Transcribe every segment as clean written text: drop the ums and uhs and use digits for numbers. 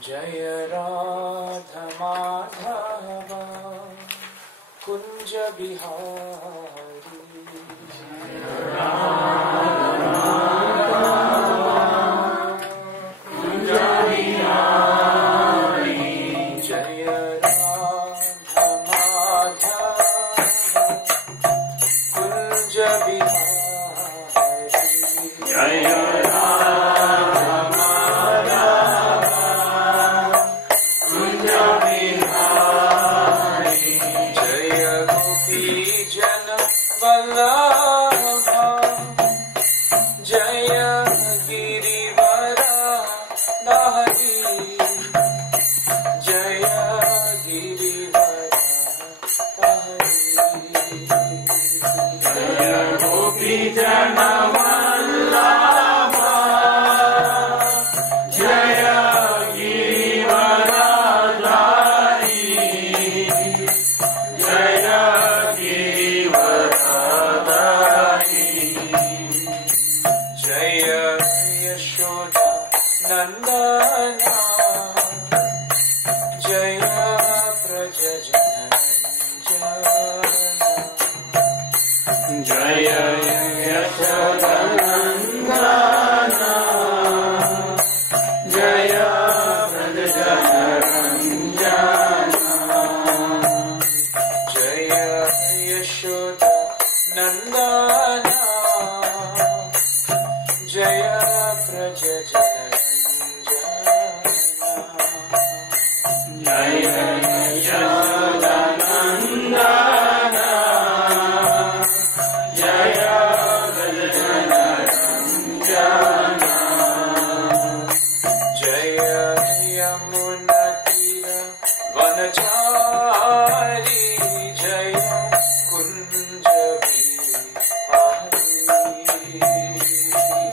Jaya Radha Madhava Kunja Bihari Jaya Radha Kunja Bihari Jaya Radha Madhava Kunja Bihari Jaya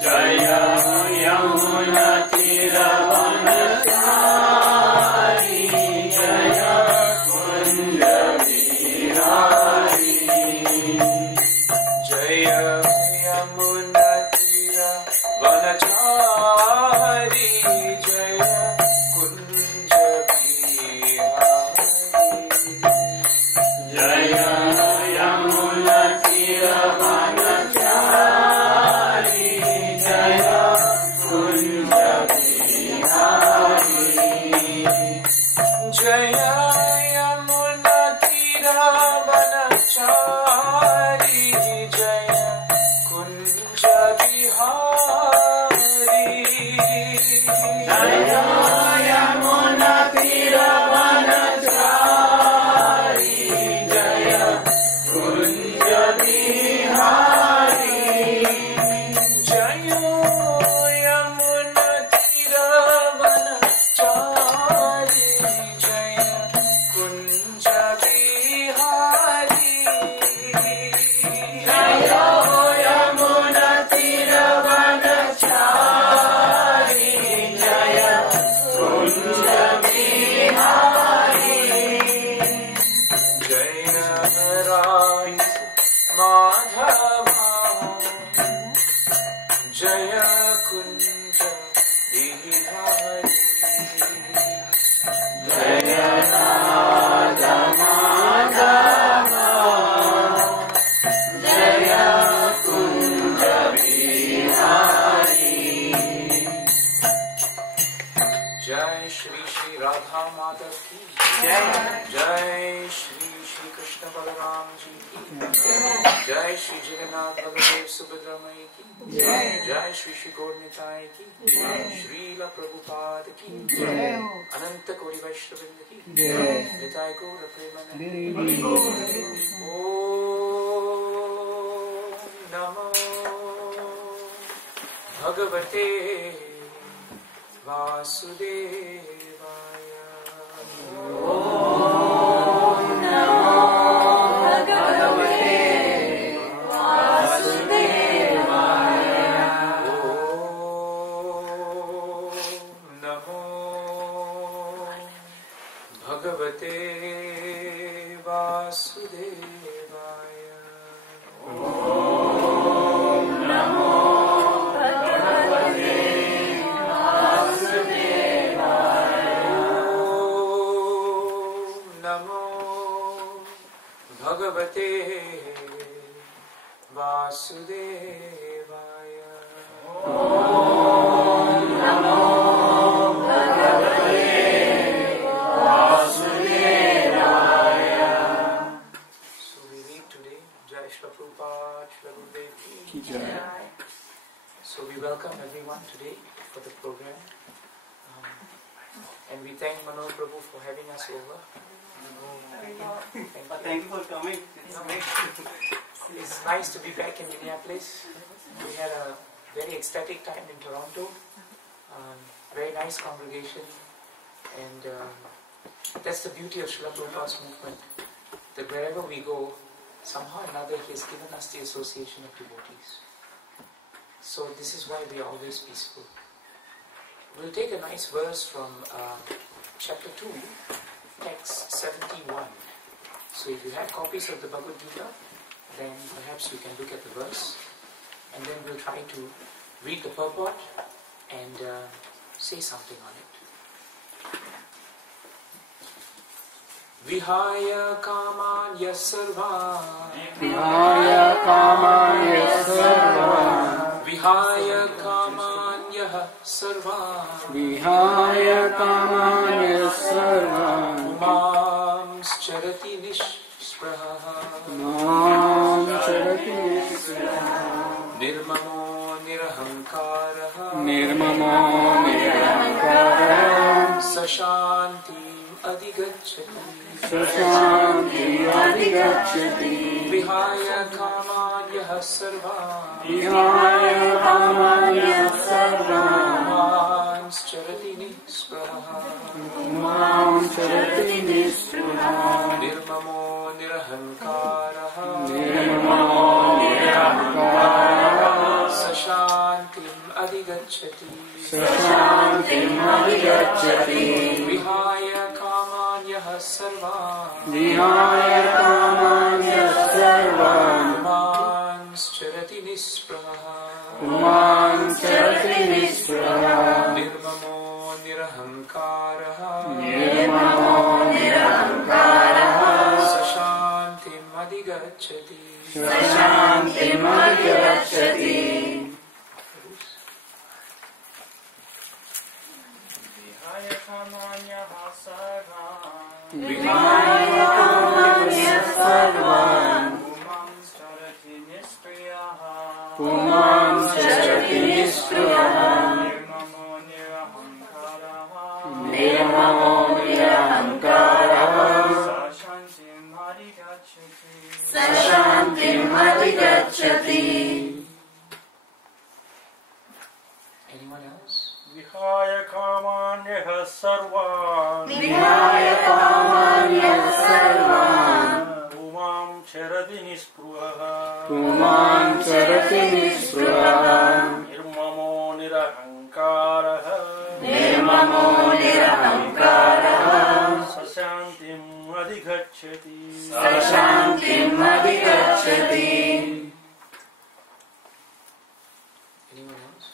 Jaya Yamuna Radha Madhav ki Jai. Jai Shri Shri Krishna Balaram ji ki Jai Shri Jagannath Baladev Subhadra Mai ki Jai Shri Shri Gaur Nitai ki Srila Prabhupada ki Ananta Kori Vaishnavinda ki Nitai Gaur Premananda. Om Namo Bhagavate Vasudevaya. Om Namo Bhagavate Vasudevaya. Om Namo Bhagavate Vasudevaya. Om Namo Bhagavate Bhagavate Vasudevaya. Om Namo Bhagavate Vasudevaya. So we read today Jai Shri Prabhupada Shri Gurudev ki Jai. So we welcome everyone today for the program, and we thank Manohar Prabhu for having us over. Thank you for coming. It's nice to be back in Minneapolis. We had a very ecstatic time in Toronto. Very nice congregation, and that's the beauty of Srila Prabhupada's movement. That wherever we go, somehow or another He has given us the association of devotees. So this is why we are always peaceful. We'll take a nice verse from chapter 2, text 71. So if you have copies of the Bhagavad Gita, then perhaps you can look at the verse, and then we'll try to read the purport and say something on it. Vihaya kamanya sarva, Vihaya kamanya sarva, Vihaya kamanya sarva, Vihaya kamanya sarva, Umam charati nishpraha, Nam charati nisraha, Nirmamo nirahankaraha, Nirmamo nirahankara, Sashanti adigacchati, Sashanti adigacchati, Vihaya kamanya sarva, Vihaya kamanya sarva, Umam charati nishpraha, Nam charati nisraha, Nirmamo nirahankaraha, Nirmamo nirahankara, Sashantim adigacchati, Sashantim adigacchati, Vihaya kamanya sarva, Vihaya kamanya sarva, Umam charati nishpraha, Uman charati nisraha, Nirmamo nirahankaraha, Nirmamo nirahankara, Sashantim adigacchati. Sashantim adigacchati. Vihaya kamanya sarva, Vihaya kamanya sarva, Umam charati nispriyaha, Uman charati nisraha, Nirmamo nirahankaraha, Nirmamo nirahankara, Sashantim adigacchati. Sashantim adigacchati. Anyone else? Vihaya kamanya sarva, Vihaya kamanya sarva, Umam charati nispruha, Uman charati nisraha, Nirmamo nirahankaraha, Nirmamo nirahankaraha, Sashantim adigacchati. Sashantim adigacchati. Anyone else?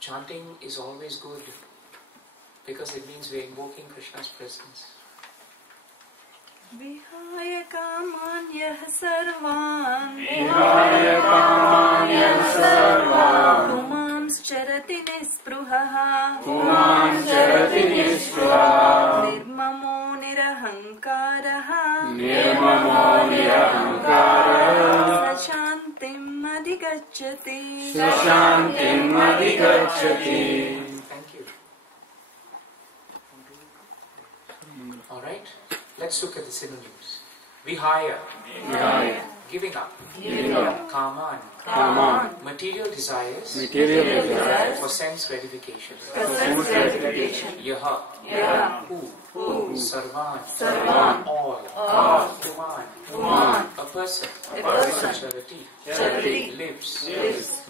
Chanting is always good because it means we're invoking Krishna's presence. Vihaya kamanya sarvan, Vihaya kamanya sarva, Umam चरति निःस्पृहः पुमान् चरति निःस्पृहः निर्ममो निरहङ्कारः निर्ममो निरहङ्कारः स शान्तिम् अधिगच्छति स शान्तिम् अधिगच्छति. Thank you. All right, let's look at the synonyms. Vihaya, giving up, kaman, material desires, for sense gratification, yaha, who, sarvan, all, puman, a person, charati, lives,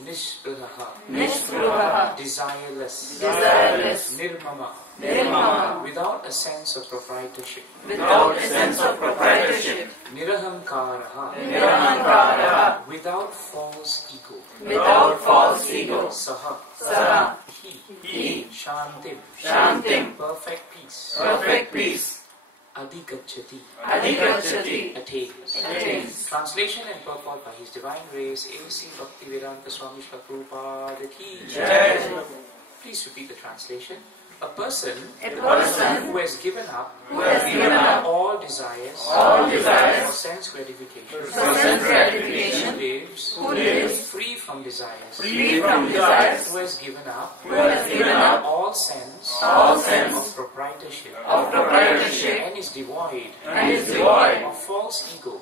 nishpraha, desireless, nirmama, without a sense of proprietorship, nirahankaraha, without false ego, saha, he, shantim, perfect peace, adhigacchati, attains. Translation and purport by His Divine Grace A.C. Bhaktivedanta Swami Srila Prabhupada ki Jai. Please repeat the translation. A person who has given up all desires for sense gratification, who lives free from desires, who has given up all sense of proprietorship, and is devoid of false ego,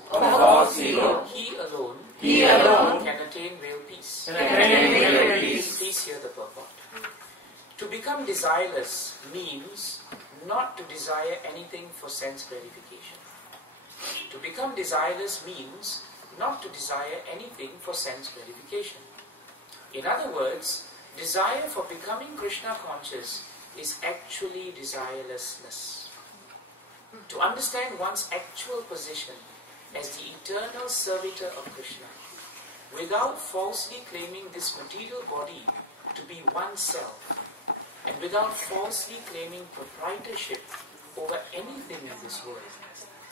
he alone can attain real peace. Please hear the purport. To become desireless means not to desire anything for sense gratification. To become desireless means not to desire anything for sense gratification. In other words, desire for becoming Krishna conscious is actually desirelessness. To understand one's actual position as the eternal servitor of Krishna, without falsely claiming this material body to be oneself, and without falsely claiming proprietorship over anything in this world,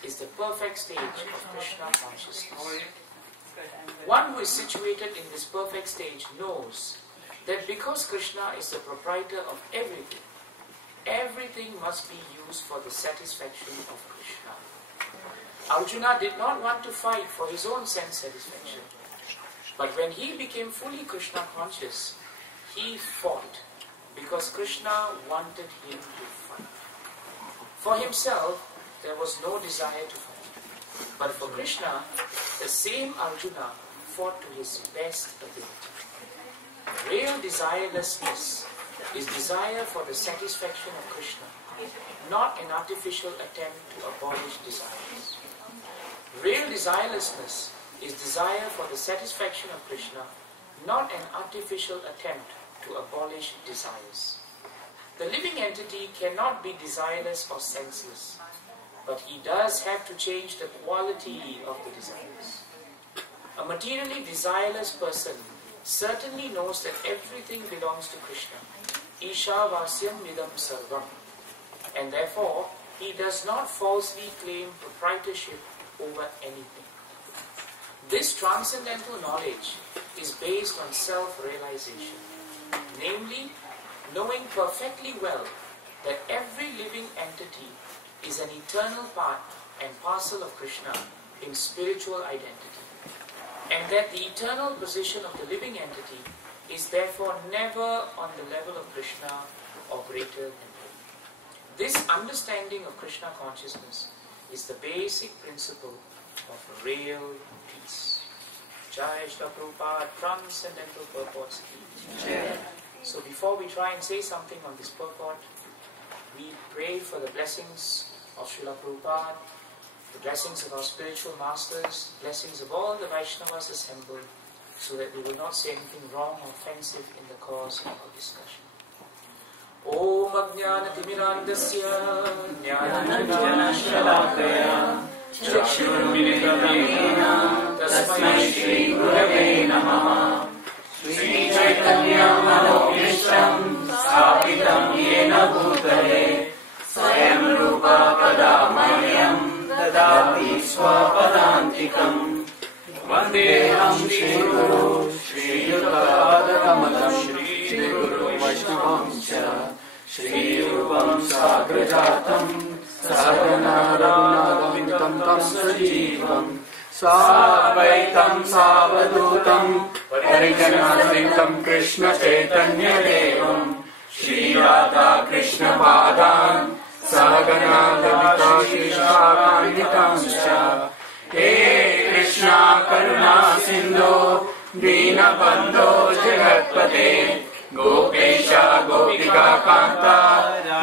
is the perfect stage of Krishna consciousness. One who is situated in this perfect stage knows that because Krishna is the proprietor of everything, everything must be used for the satisfaction of Krishna. Arjuna did not want to fight for his own sense satisfaction, but when he became fully Krishna conscious, he fought because Krishna wanted him to fight. For himself, there was no desire to fight. But for Krishna, the same Arjuna fought to his best ability. Real desirelessness is desire for the satisfaction of Krishna, not an artificial attempt to abolish desires. Real desirelessness is desire for the satisfaction of Krishna, not an artificial attempt to abolish desires. The living entity cannot be desireless or senseless, but he does have to change the quality of the desires. A materially desireless person certainly knows that everything belongs to Krishna. Isha vasyam vidam sarvam. And therefore, he does not falsely claim proprietorship over anything. This transcendental knowledge is based on self-realization. Namely, knowing perfectly well that every living entity is an eternal part and parcel of Krishna in spiritual identity, and that the eternal position of the living entity is therefore never on the level of Krishna or greater than him. This understanding of Krishna consciousness is the basic principle of real peace. Jai Shri Prabhupada, Transcendental Purports. Jai. So before we try and say something on this purport, we pray for the blessings of Srila Prabhupada, the blessings of our spiritual masters, blessings of all the Vaishnavas assembled, so that we will not say anything wrong or offensive in the course of our discussion. Om Ajnana-timirandasya Jnana-shalakaya Chakshurmilitamena Tasmai Shri Gurave Namaha Shri Chaitanya Manokishtam Sthapitam Yena Bhutale Swayam Rupa Kadamahyam Dadati Swapadantikam Vandeham Shri Guru Shri Yutada Kamalam Shri Guru वैष्णवं च श्रीरूपं साग्रजातं सहगना रघुनाथं तं सजीवं साद्वैतं सावधूतं परिजनसहितं कृष्ण चैतन्यदेवं श्रीराधा कृष्णपादान् सहगना ललिता श्रीशाखान्वितांश्च हे कृष्णा करुणा सिन्धो दीनबन्धो जगत्पते गोपेश गोपिका कान्ता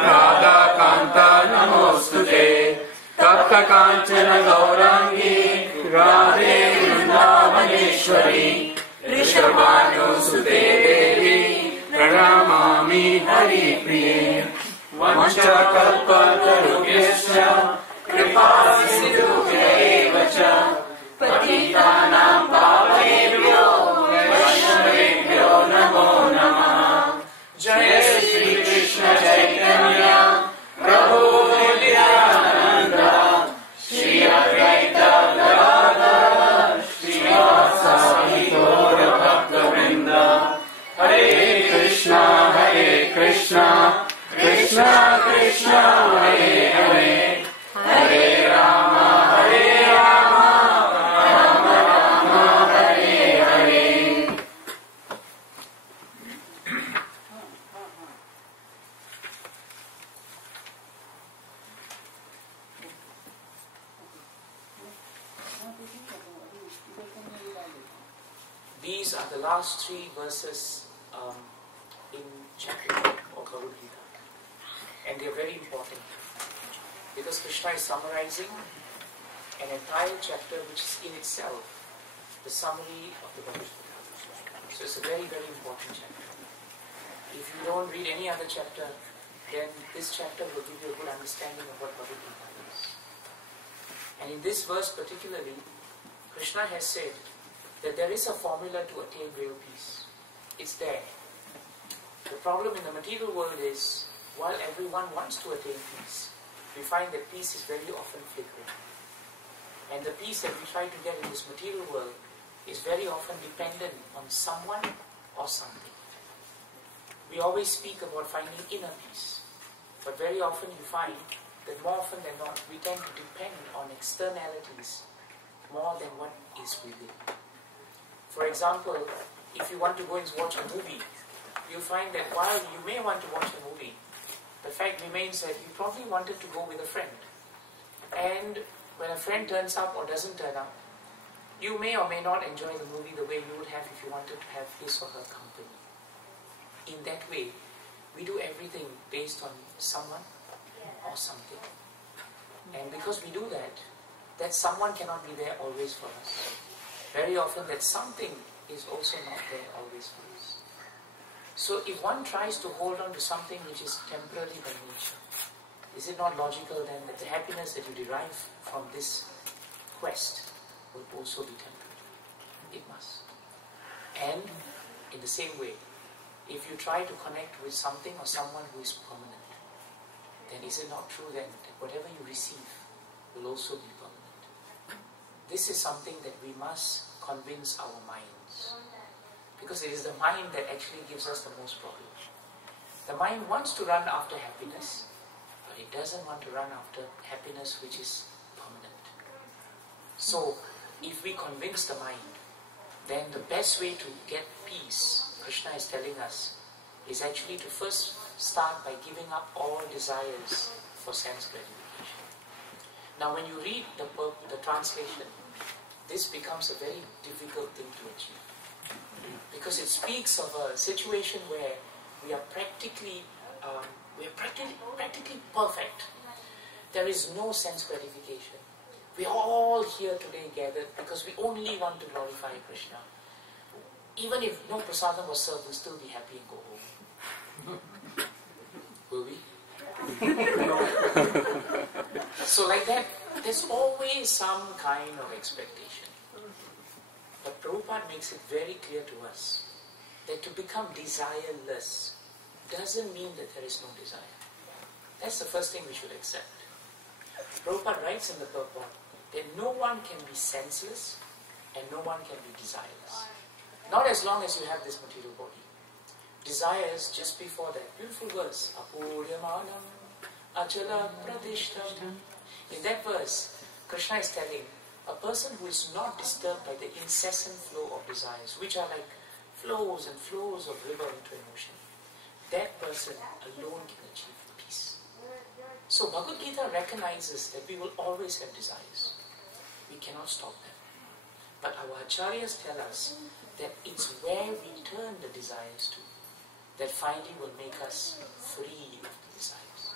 राधा कान्ता नमोऽस्तुते तप्त काञ्चन गौराङ्गी राधे वृन्दावनेश्वरी वृषभानुसुते देवी प्रणमामि हरिप्रिये वंशकल्पतरुभ्यश्च कृपासिन्धुभ्यैव च पतितानां पावनेभ्यो वैष्णवेभ्यो नमो नमः। जय श्री कृष्ण चैतन्य प्रभु नित्यानंद श्री अद्वैत गदाधर श्रीवासादि गौर भक्तवृंद। हरे Krishna Krishna Krishna Hare Hare Hare Ram Ram Ram Hare Hare. These are the last three verses in chapter 1 of Bhagavad Gita, and they are very important because Krishna is summarizing an entire chapter which is in itself the summary of the Bhagavad Gita. So it's a very, very important chapter. If you don't read any other chapter, then this chapter will give you a good understanding of what Bhagavad Gita is. And in this verse particularly, Krishna has said that there is a formula to attain real peace. It's there. The problem in the material world is, while everyone wants to attain peace, we find that peace is very often flickering. And the peace that we try to get in this material world is very often dependent on someone or something. We always speak about finding inner peace, but very often you find that more often than not, we tend to depend on externalities more than what is within. For example, if you want to go and watch a movie, you'll find that while you may want to watch a movie, the fact remains that you probably wanted to go with a friend. And when a friend turns up or doesn't turn up, you may or may not enjoy the movie the way you would have if you wanted to have his or her company. In that way, we do everything based on someone or something. And because we do that, that someone cannot be there always for us. Very often that something is also not there always for us. So if one tries to hold on to something which is temporary by nature, is it not logical then that the happiness that you derive from this quest will also be temporary? It must. And in the same way, if you try to connect with something or someone who is permanent, then is it not true then that whatever you receive will also be permanent? This is something that we must convince our minds. Because it is the mind that actually gives us the most problem. The mind wants to run after happiness, but it doesn't want to run after happiness which is permanent. So, if we convince the mind, then the best way to get peace, Krishna is telling us, is actually to first start by giving up all desires for sense gratification. Now when you read the translation, this becomes a very difficult thing to achieve. Because it speaks of a situation where we are practically perfect. There is no sense gratification. We are all here today gathered because we only want to glorify Krishna. Even if no prasadam was served, we'll still be happy and go home. Will we? So like that, there's always some kind of expectation. But Prabhupada makes it very clear to us that to become desireless doesn't mean that there is no desire. That's the first thing we should accept. Prabhupada writes in the purport that no one can be senseless and no one can be desireless. Not as long as you have this material body. desires just before that. Beautiful verse. Apuryamanam achala pratishtam. In that verse, Krishna is telling a person who is not disturbed by the incessant flow of desires, which are like flows and flows of river into an ocean, that person alone can achieve peace. So Bhagavad Gita recognizes that we will always have desires. We cannot stop them. But our acharyas tell us that it's where we turn the desires to that finally will make us free of the desires.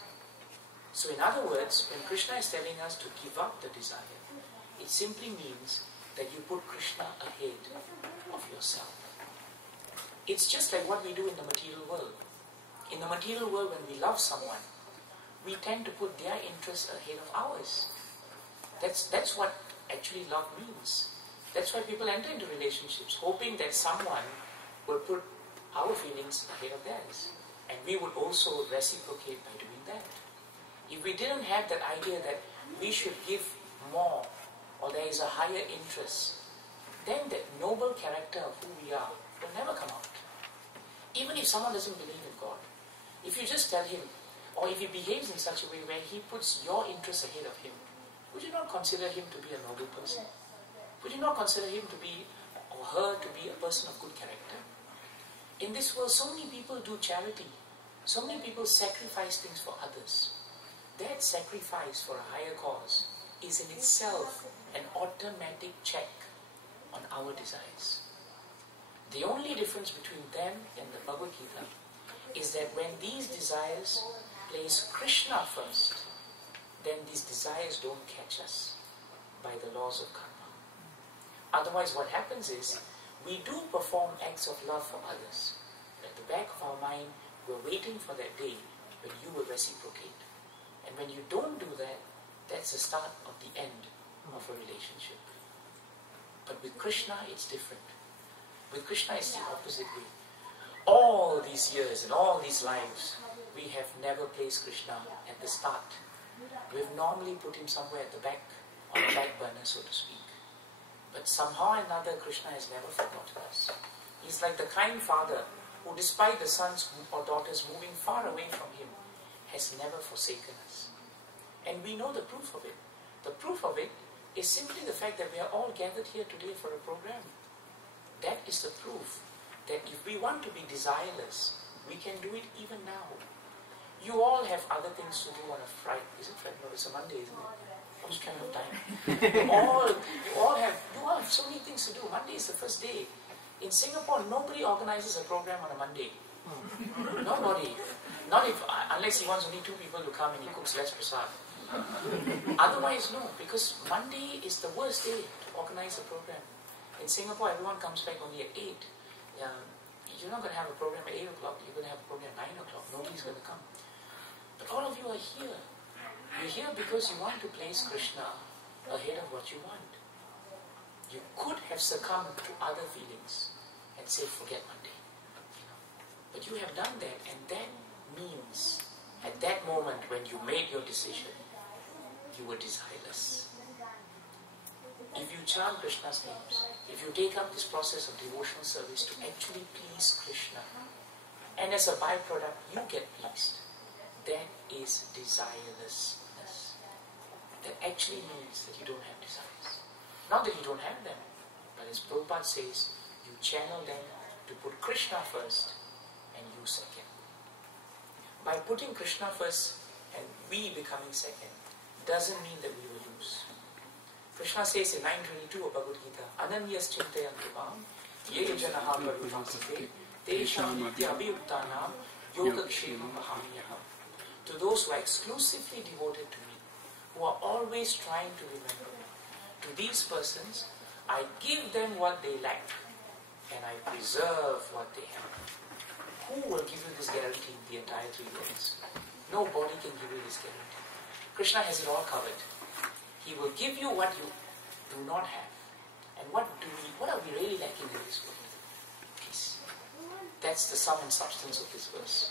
So in other words, when Krishna is telling us to give up the desire, it simply means that you put Krishna ahead of yourself. It's just like what we do in the material world. In the material world, when we love someone, we tend to put their interests ahead of ours. That's what actually love means. That's why people enter into relationships, hoping that someone will put our feelings ahead of theirs. And we would also reciprocate by doing that. If we didn't have that idea that we should give more, or there is a higher interest, then that noble character of who we are will never come out. Even if someone doesn't believe in God, if you just tell him, or if he behaves in such a way where he puts your interests ahead of him, would you not consider him to be a noble person? Would you not consider him to be, or her to be, a person of good character? In this world, so many people do charity. So many people sacrifice things for others. That sacrifice for a higher cause is in itself an automatic check on our desires. The only difference between them and the Bhagavad Gita is that when these desires place Krishna first, then these desires don't catch us by the laws of karma. Otherwise, what happens is, we do perform acts of love for others. At the back of our mind, we're waiting for that day when you will reciprocate. And when you don't do that, that's the start of the end of a relationship. But with Krishna, it's different. With Krishna, it's the opposite way. All these years and all these lives, we have never placed Krishna at the start. We've normally put him somewhere at the back, on the back burner, so to speak. But somehow or another, Krishna has never forgotten us. He's like the kind father who, despite the sons or daughters moving far away from him, has never forsaken us. And we know the proof of it. The proof of it is simply the fact that we are all gathered here today for a program. That is the proof that if we want to be desireless, we can do it even now. You all have other things to do on a Friday. Is it Friday? No, it's a Monday, isn't it? I was trying to have time. You all have so many things to do. Monday is the first day. In Singapore, nobody organizes a program on a Monday. Nobody. Not if, unless he wants only 2 people to come and he cooks less prasad. Otherwise, no, because Monday is the worst day to organize a program. In Singapore, everyone comes back only at 8. You're not going to have a program at 8 o'clock. You're going to have a program at 9 o'clock. Nobody's going to come. But all of you are here. You're here because you want to place Krishna ahead of what you want. You could have succumbed to other feelings and say, forget Monday. But you have done that, and that means, at that moment when you made your decision, you were desireless. If you chant Krishna's names, if you take up this process of devotional service to actually please Krishna, and as a byproduct you get pleased, that is desirelessness. That actually means that you don't have desires. Not that you don't have them, but as Prabhupada says, you channel them to put Krishna first and you second. By putting Krishna first and we becoming second doesn't mean that we will lose. Krishna says in 9:22 of Bhagavad Gita, Ananyas chintayanti mam, ye janaha parupasate, tesham nitya abhiyuktanam, yogakshemam mahamyaham. To those who are exclusively devoted to me, who are always trying to remember me, to these persons, I give them what they lack, and I preserve what they have. Who will give you this guarantee in the entire 3 worlds? Nobody can give you this guarantee. Krishna has it all covered. He will give you what you do not have. And what are we really lacking in this world? Peace. That's the sum and substance of this verse.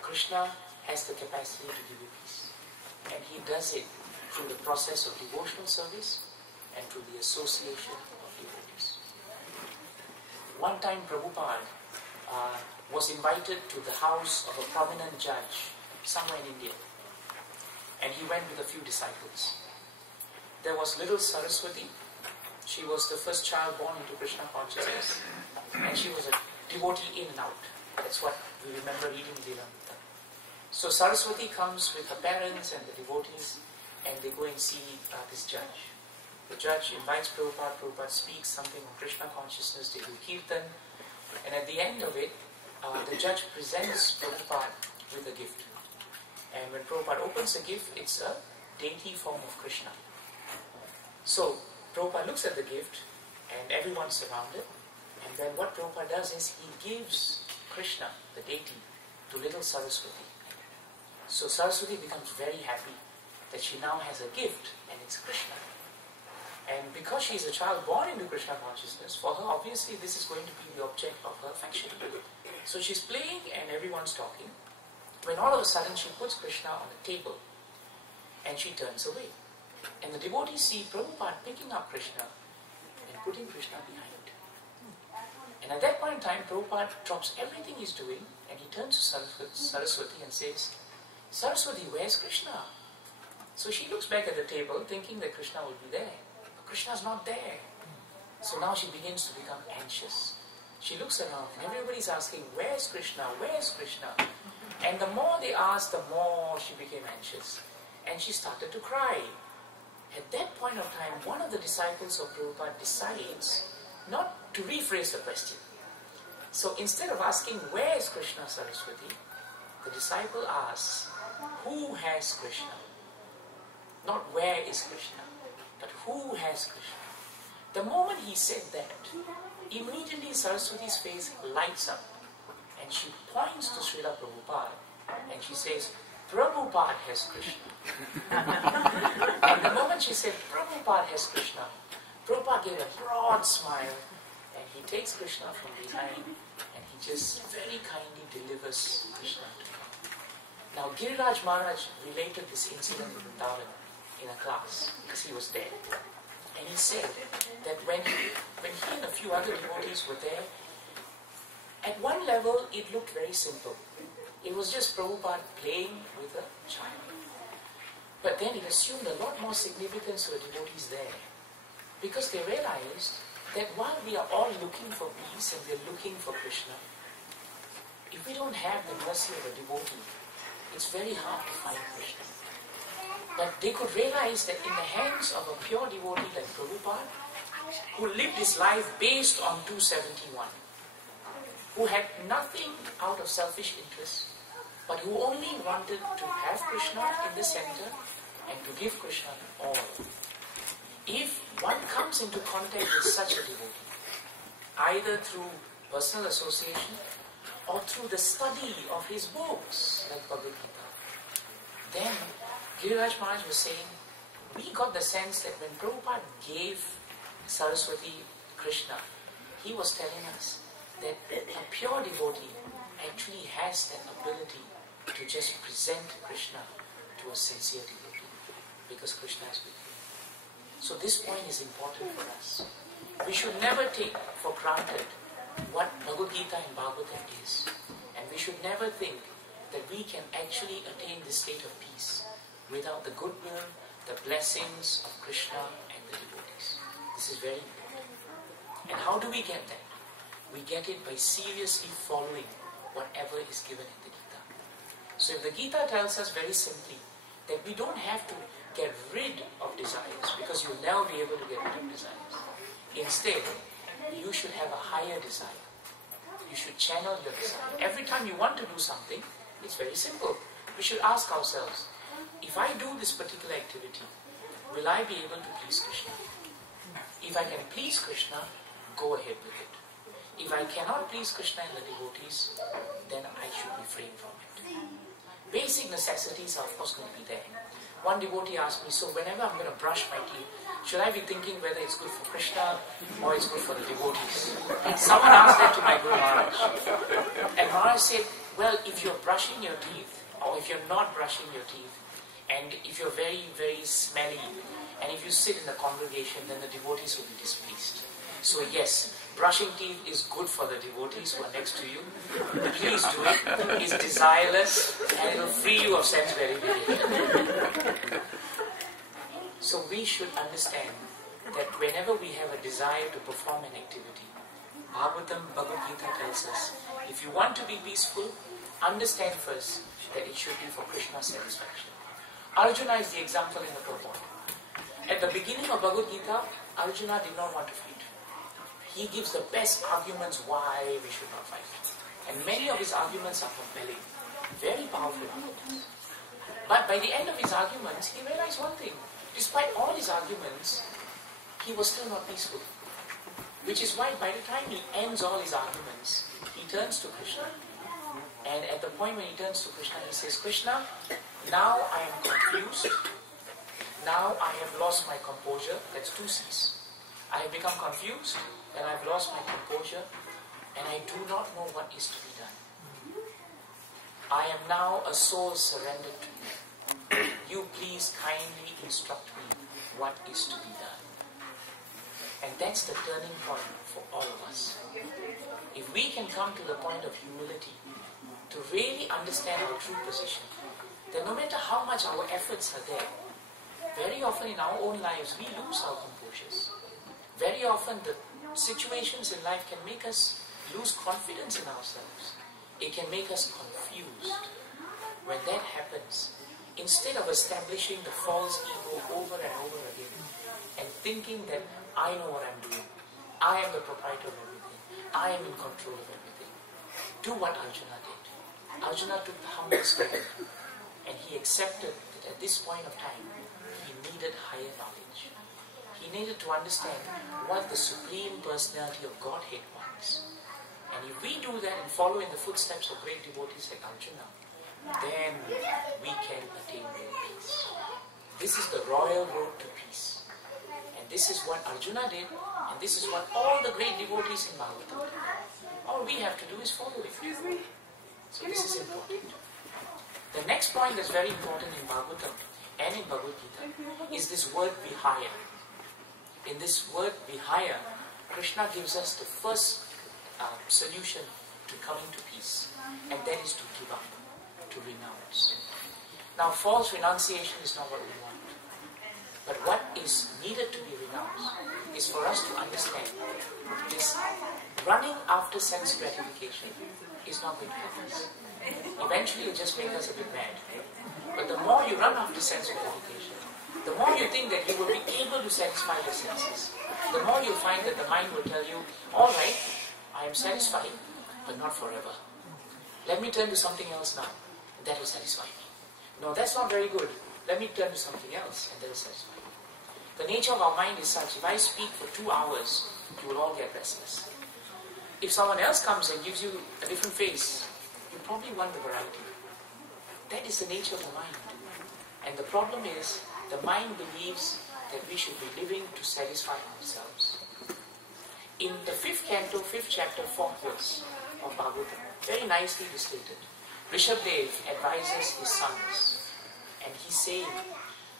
Krishna has the capacity to give you peace. And he does it through the process of devotional service and through the association of devotees. One time Prabhupada was invited to the house of a prominent judge somewhere in India. And he went with a few disciples. There was little Saraswati. She was the first child born into Krishna consciousness. And she was a devotee in and out. That's what we remember reading Devakinandan. So Saraswati comes with her parents and the devotees, and they go and see this judge. The judge invites Prabhupada. Prabhupada speaks something on Krishna consciousness. They do kirtan. And at the end of it, the judge presents Prabhupada with a gift. And when Prabhupada opens the gift, it's a deity form of Krishna. So Prabhupada looks at the gift, and everyone's surrounded. And then what Prabhupada does is he gives Krishna, the deity, to little Saraswati. So Saraswati becomes very happy that she now has a gift, and it's Krishna. And because she is a child born into Krishna consciousness, for her obviously this is going to be the object of her affection. So she's playing and everyone's talking, when all of a sudden she puts Krishna on the table and she turns away. And the devotees see Prabhupada picking up Krishna and putting Krishna behind. And at that point in time, Prabhupada drops everything he's doing and he turns to Saraswati and says, Saraswati, where's Krishna? So she looks back at the table thinking that Krishna will be there. But Krishna's not there. So now she begins to become anxious. She looks around and everybody's asking, where's Krishna? Where's Krishna? And the more they asked, the more she became anxious. And she started to cry. At that point of time, one of the disciples of Prabhupada decides not to rephrase the question. So instead of asking, where is Krishna, Saraswati? The disciple asks, who has Krishna? Not where is Krishna, but who has Krishna? The moment he said that, immediately Saraswati's face lights up. And she points to Srila Prabhupada and she says, Prabhupada has Krishna. And the moment she said, Prabhupada has Krishna, Prabhupada gave a broad smile and he takes Krishna from behind and he just very kindly delivers Krishna to her. Now Giriraj Maharaj related this incident in Vrindavan in a class because he was there. And he said that when he and a few other devotees were there, at one level it looked very simple. It was just Prabhupada playing with a child. But then it assumed a lot more significance to the devotees there. Because they realized that while we are all looking for peace and we are looking for Krishna, if we don't have the mercy of a devotee, it's very hard to find Krishna. But they could realize that in the hands of a pure devotee like Prabhupada, who lived his life based on 271, who had nothing out of selfish interest, but who only wanted to have Krishna in the center and to give Krishna all. If one comes into contact with such a devotee, either through personal association or through the study of his books like Bhagavad Gita, then Giriraj Maharaj was saying, we got the sense that when Prabhupada gave Saraswati Krishna, he was telling us that a pure devotee actually has that ability to just present Krishna to a sincere devotee because Krishna is with him. So this point is important for us. We should never take for granted what Bhagavad Gita and Bhagavatam is. And we should never think that we can actually attain this state of peace without the goodwill, the blessings of Krishna and the devotees. This is very important. And how do we get that? We get it by seriously following whatever is given in the Gita. So if the Gita tells us very simply that we don't have to get rid of desires, because you'll never be able to get rid of desires. Instead, you should have a higher desire. You should channel your desire. Every time you want to do something, it's very simple. We should ask ourselves, if I do this particular activity, will I be able to please Krishna? If I can please Krishna, go ahead with it. If I cannot please Krishna and the devotees, then I should refrain from it. Basic necessities are of course going to be there. One devotee asked me, so whenever I'm going to brush my teeth, should I be thinking whether it's good for Krishna or it's good for the devotees? Someone asked that to my Guru Maharaj. And Maharaj said, well, if you're brushing your teeth, or if you're not brushing your teeth, and if you're very, very smelly, and if you sit in the congregation, then the devotees will be displeased. So yes, Brushing teeth is good for the devotees who are next to you. Please do it. It's desireless and it will free you of sense gratification. So we should understand that whenever we have a desire to perform an activity, Bhagavatam, Bhagavad Gita tells us, if you want to be peaceful, understand first that it should be for Krishna's satisfaction. Arjuna is the example in the purport. At the beginning of Bhagavad Gita, Arjuna did not want to fight. He gives the best arguments why we should not fight. And many of his arguments are compelling, very powerful arguments. But by the end of his arguments, he realized one thing. Despite all his arguments, he was still not peaceful. Which is why by the time he ends all his arguments, he turns to Krishna. And at the point when he turns to Krishna, he says, Krishna, now I am confused. Now I have lost my composure. That's two C's. I have become confused and I've lost my composure and I do not know what is to be done. I am now a soul surrendered to you. You please kindly instruct me what is to be done. And that's the turning point for all of us. If we can come to the point of humility, to really understand our true position, then no matter how much our efforts are there, very often in our own lives we lose our composures. Very often the situations in life can make us lose confidence in ourselves. It can make us confused. When that happens, instead of establishing the false ego over and over again and thinking that I know what I'm doing, I am the proprietor of everything, I am in control of everything, do what Arjuna did. Arjuna took the humble step and he accepted that at this point of time he needed higher knowledge. He needed to understand what the Supreme Personality of Godhead wants. And if we do that and follow in the footsteps of great devotees like Arjuna, then we can attain real peace. This is the royal road to peace. And this is what Arjuna did, and this is what all the great devotees in Bhagavatam did. All we have to do is follow it. So this is important. The next point that's very important in Bhagavatam and in Bhagavad Gita is this word vihaya. In this word vihaya, Krishna gives us the first solution to coming to peace, and that is to give up, to renounce. Now false renunciation is not what we want, but what is needed to be renounced is for us to understand this running after sense gratification is not going to help us. Eventually it will just make us a bit mad. But the more you run after sense gratification, the more you think that you will be able to satisfy your senses, the more you'll find that the mind will tell you, alright, I am satisfied, but not forever. Let me turn to something else now, and that will satisfy me. No, that's not very good. Let me turn to something else, and that will satisfy me. The nature of our mind is such, if I speak for 2 hours, you will all get restless. If someone else comes and gives you a different face, you probably want the variety. That is the nature of the mind. And the problem is, the mind believes that we should be living to satisfy ourselves. In the 5th canto, 5th chapter, 4th verse of Bhagavatam, very nicely stated, Rishabdev advises his sons, and he's saying,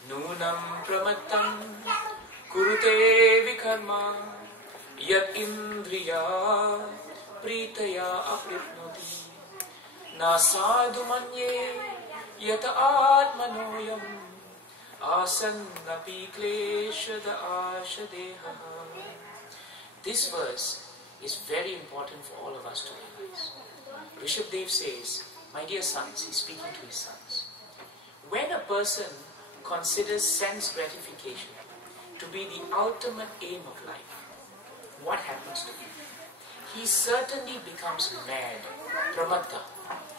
Nunam pramattam kurute vikarma yat indriya pritaya apripnoti na sadhu manye yat atmanoyam asannapi kleshada ashadeha. This verse is very important for all of us to realize. Rishabdev says, my dear sons, he's speaking to his sons, when a person considers sense gratification to be the ultimate aim of life, what happens to him? He certainly becomes mad, pramatta,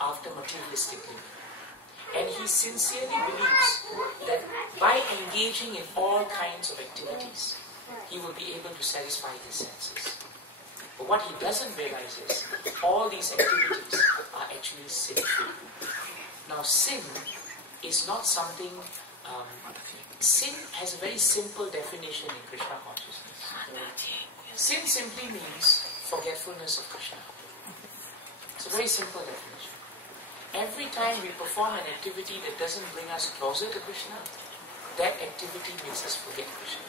after materialistic living. And he sincerely believes that by engaging in all kinds of activities, he will be able to satisfy his senses. But what he doesn't realize is, all these activities are actually sinful. Now sin is not something, sin has a very simple definition in Krishna consciousness. Sin simply means forgetfulness of Krishna. It's a very simple definition. Every time we perform an activity that doesn't bring us closer to Krishna, that activity makes us forget Krishna.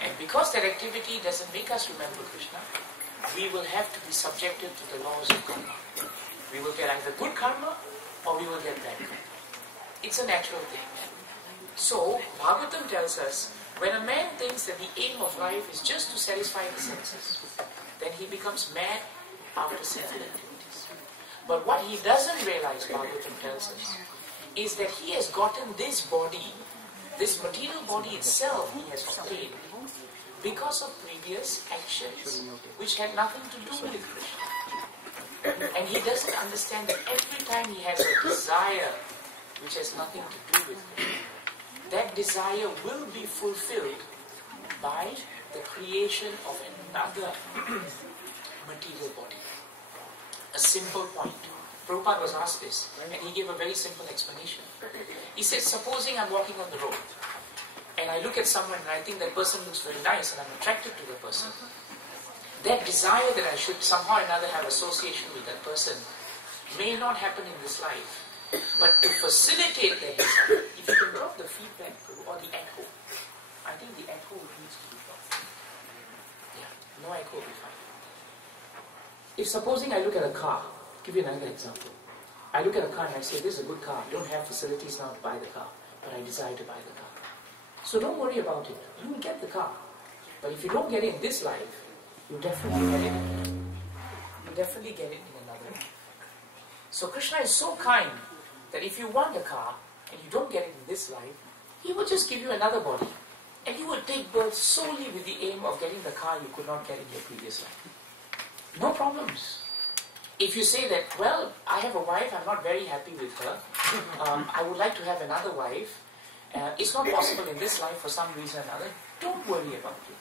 And because that activity doesn't make us remember Krishna, we will have to be subjected to the laws of karma. We will get either good karma or we will get bad karma. It's a natural thing. So, Bhagavatam tells us, when a man thinks that the aim of life is just to satisfy the senses, then he becomes mad after sinful activities. But what he doesn't realize, Bhagavatam tells us, is that he has gotten this body, this material body itself he has obtained because of previous actions which had nothing to do with Krishna. And he doesn't understand that every time he has a desire which has nothing to do with Krishna, that desire will be fulfilled by the creation of another material body. A simple point. Prabhupada was asked this, and he gave a very simple explanation. He said, supposing I'm walking on the road, and I look at someone and I think that person looks very nice and I'm attracted to the person. That desire that I should somehow or another have association with that person may not happen in this life. But to facilitate that desire, if you can drop the feedback or the echo, I think the echo needs to be dropped. Yeah, no echo will be fine. If supposing I look at a car, give you another example. I look at a car and I say, this is a good car. I don't have facilities now to buy the car, but I desire to buy the car. So don't worry about it. You will get the car. But if you don't get it in this life, you definitely get it. You definitely get it in another life. So Krishna is so kind that if you want a car and you don't get it in this life, He will just give you another body. And you will take birth solely with the aim of getting the car you could not get in your previous life. No problems. If you say that, well, I have a wife, I'm not very happy with her, I would like to have another wife, it's not possible in this life for some reason or another, don't worry about it.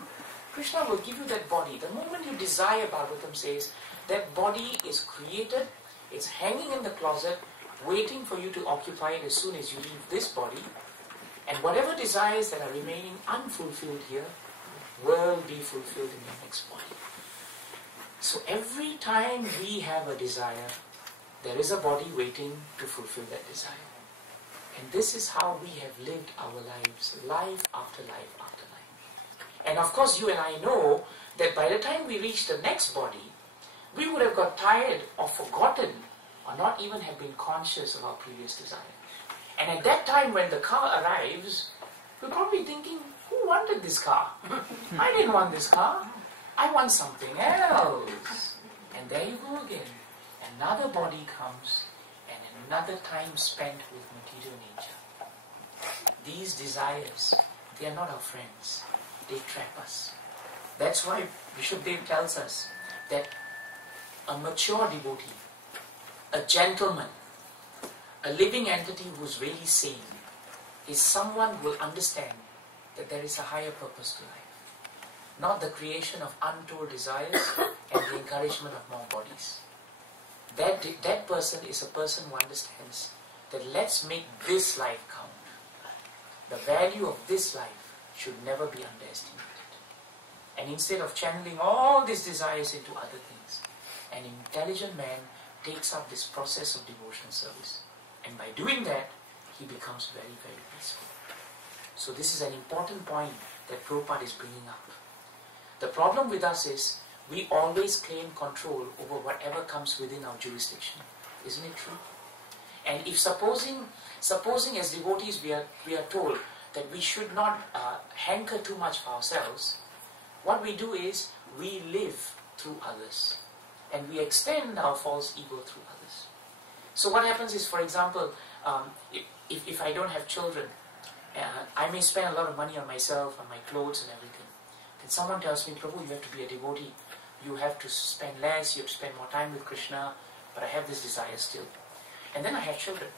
Krishna will give you that body. The moment you desire, Bhagavatam says, that body is created, it's hanging in the closet, waiting for you to occupy it as soon as you leave this body, and whatever desires that are remaining unfulfilled here will be fulfilled in your next body. So every time we have a desire, there is a body waiting to fulfill that desire. And this is how we have lived our lives, life after life after life. And of course you and I know that by the time we reach the next body, we would have got tired or forgotten or not even have been conscious of our previous desire. And at that time when the car arrives, we're probably thinking, who wanted this car? I didn't want this car. I want something else. And there you go again. Another body comes and another time spent with material nature. These desires, they are not our friends. They trap us. That's why Bishop Dev tells us that a mature devotee, a gentleman, a living entity who's really sane, is someone who will understand that there is a higher purpose to life. Not the creation of untold desires and the encouragement of more bodies. That person is a person who understands that let's make this life count. The value of this life should never be underestimated. And instead of channeling all these desires into other things, an intelligent man takes up this process of devotional service. And by doing that, he becomes very, very peaceful. So this is an important point that Prabhupada is bringing up. The problem with us is, we always claim control over whatever comes within our jurisdiction. Isn't it true? And if supposing as devotees we are told that we should not hanker too much for ourselves, what we do is, we live through others. And we extend our false ego through others. So what happens is, for example, if I don't have children, I may spend a lot of money on myself, on my clothes and everything. Then someone tells me, Prabhu, you have to be a devotee. You have to spend less, you have to spend more time with Krishna, but I have this desire still. And then I have children.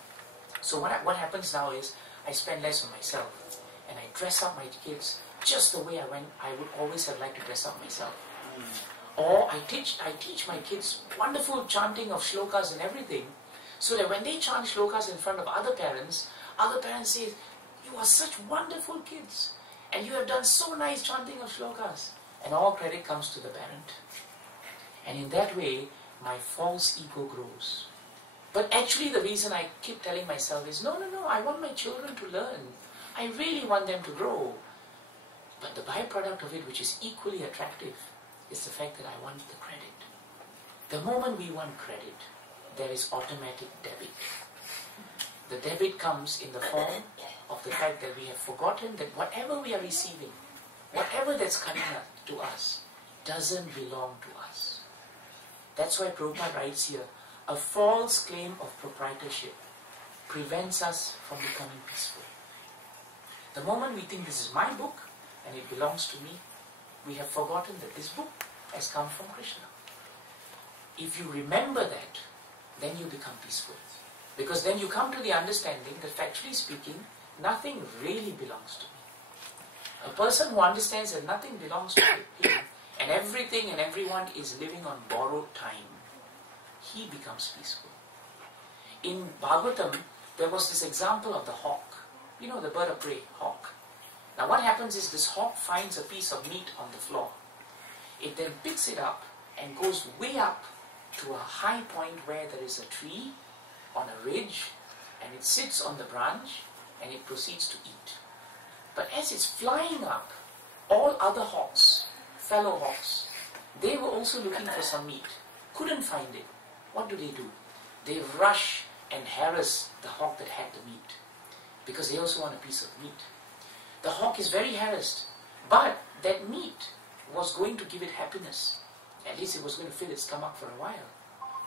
So what happens now is, I spend less on myself. And I dress up my kids just the way I would always have liked to dress up myself. Or I teach my kids wonderful chanting of shlokas and everything, so that when they chant shlokas in front of other parents say, you are such wonderful kids, and you have done so nice chanting of shlokas. And all credit comes to the parent. And in that way, my false ego grows. But actually the reason I keep telling myself is, no, I want my children to learn. I really want them to grow. But the byproduct of it, which is equally attractive, is the fact that I want the credit. The moment we want credit, there is automatic debit. The debit comes in the form of the fact that we have forgotten that whatever we are receiving, whatever that's coming to us, doesn't belong to us. That's why Prabhupada writes here, a false claim of proprietorship prevents us from becoming peaceful. The moment we think this is my book and it belongs to me, we have forgotten that this book has come from Krishna. If you remember that, then you become peaceful. Because then you come to the understanding that factually speaking, nothing really belongs to me. A person who understands that nothing belongs to him and everything and everyone is living on borrowed time, he becomes peaceful. In Bhagavatam, there was this example of the hawk. You know, the bird of prey, hawk. Now what happens is this hawk finds a piece of meat on the floor. It then picks it up and goes way up to a high point where there is a tree on a ridge, and it sits on the branch and it proceeds to eat. But as it's flying up, all other hawks, fellow hawks, they were also looking for some meat, couldn't find it. What do? They rush and harass the hawk that had the meat, because they also want a piece of meat. The hawk is very harassed, but that meat was going to give it happiness. At least it was going to fill its stomach for a while.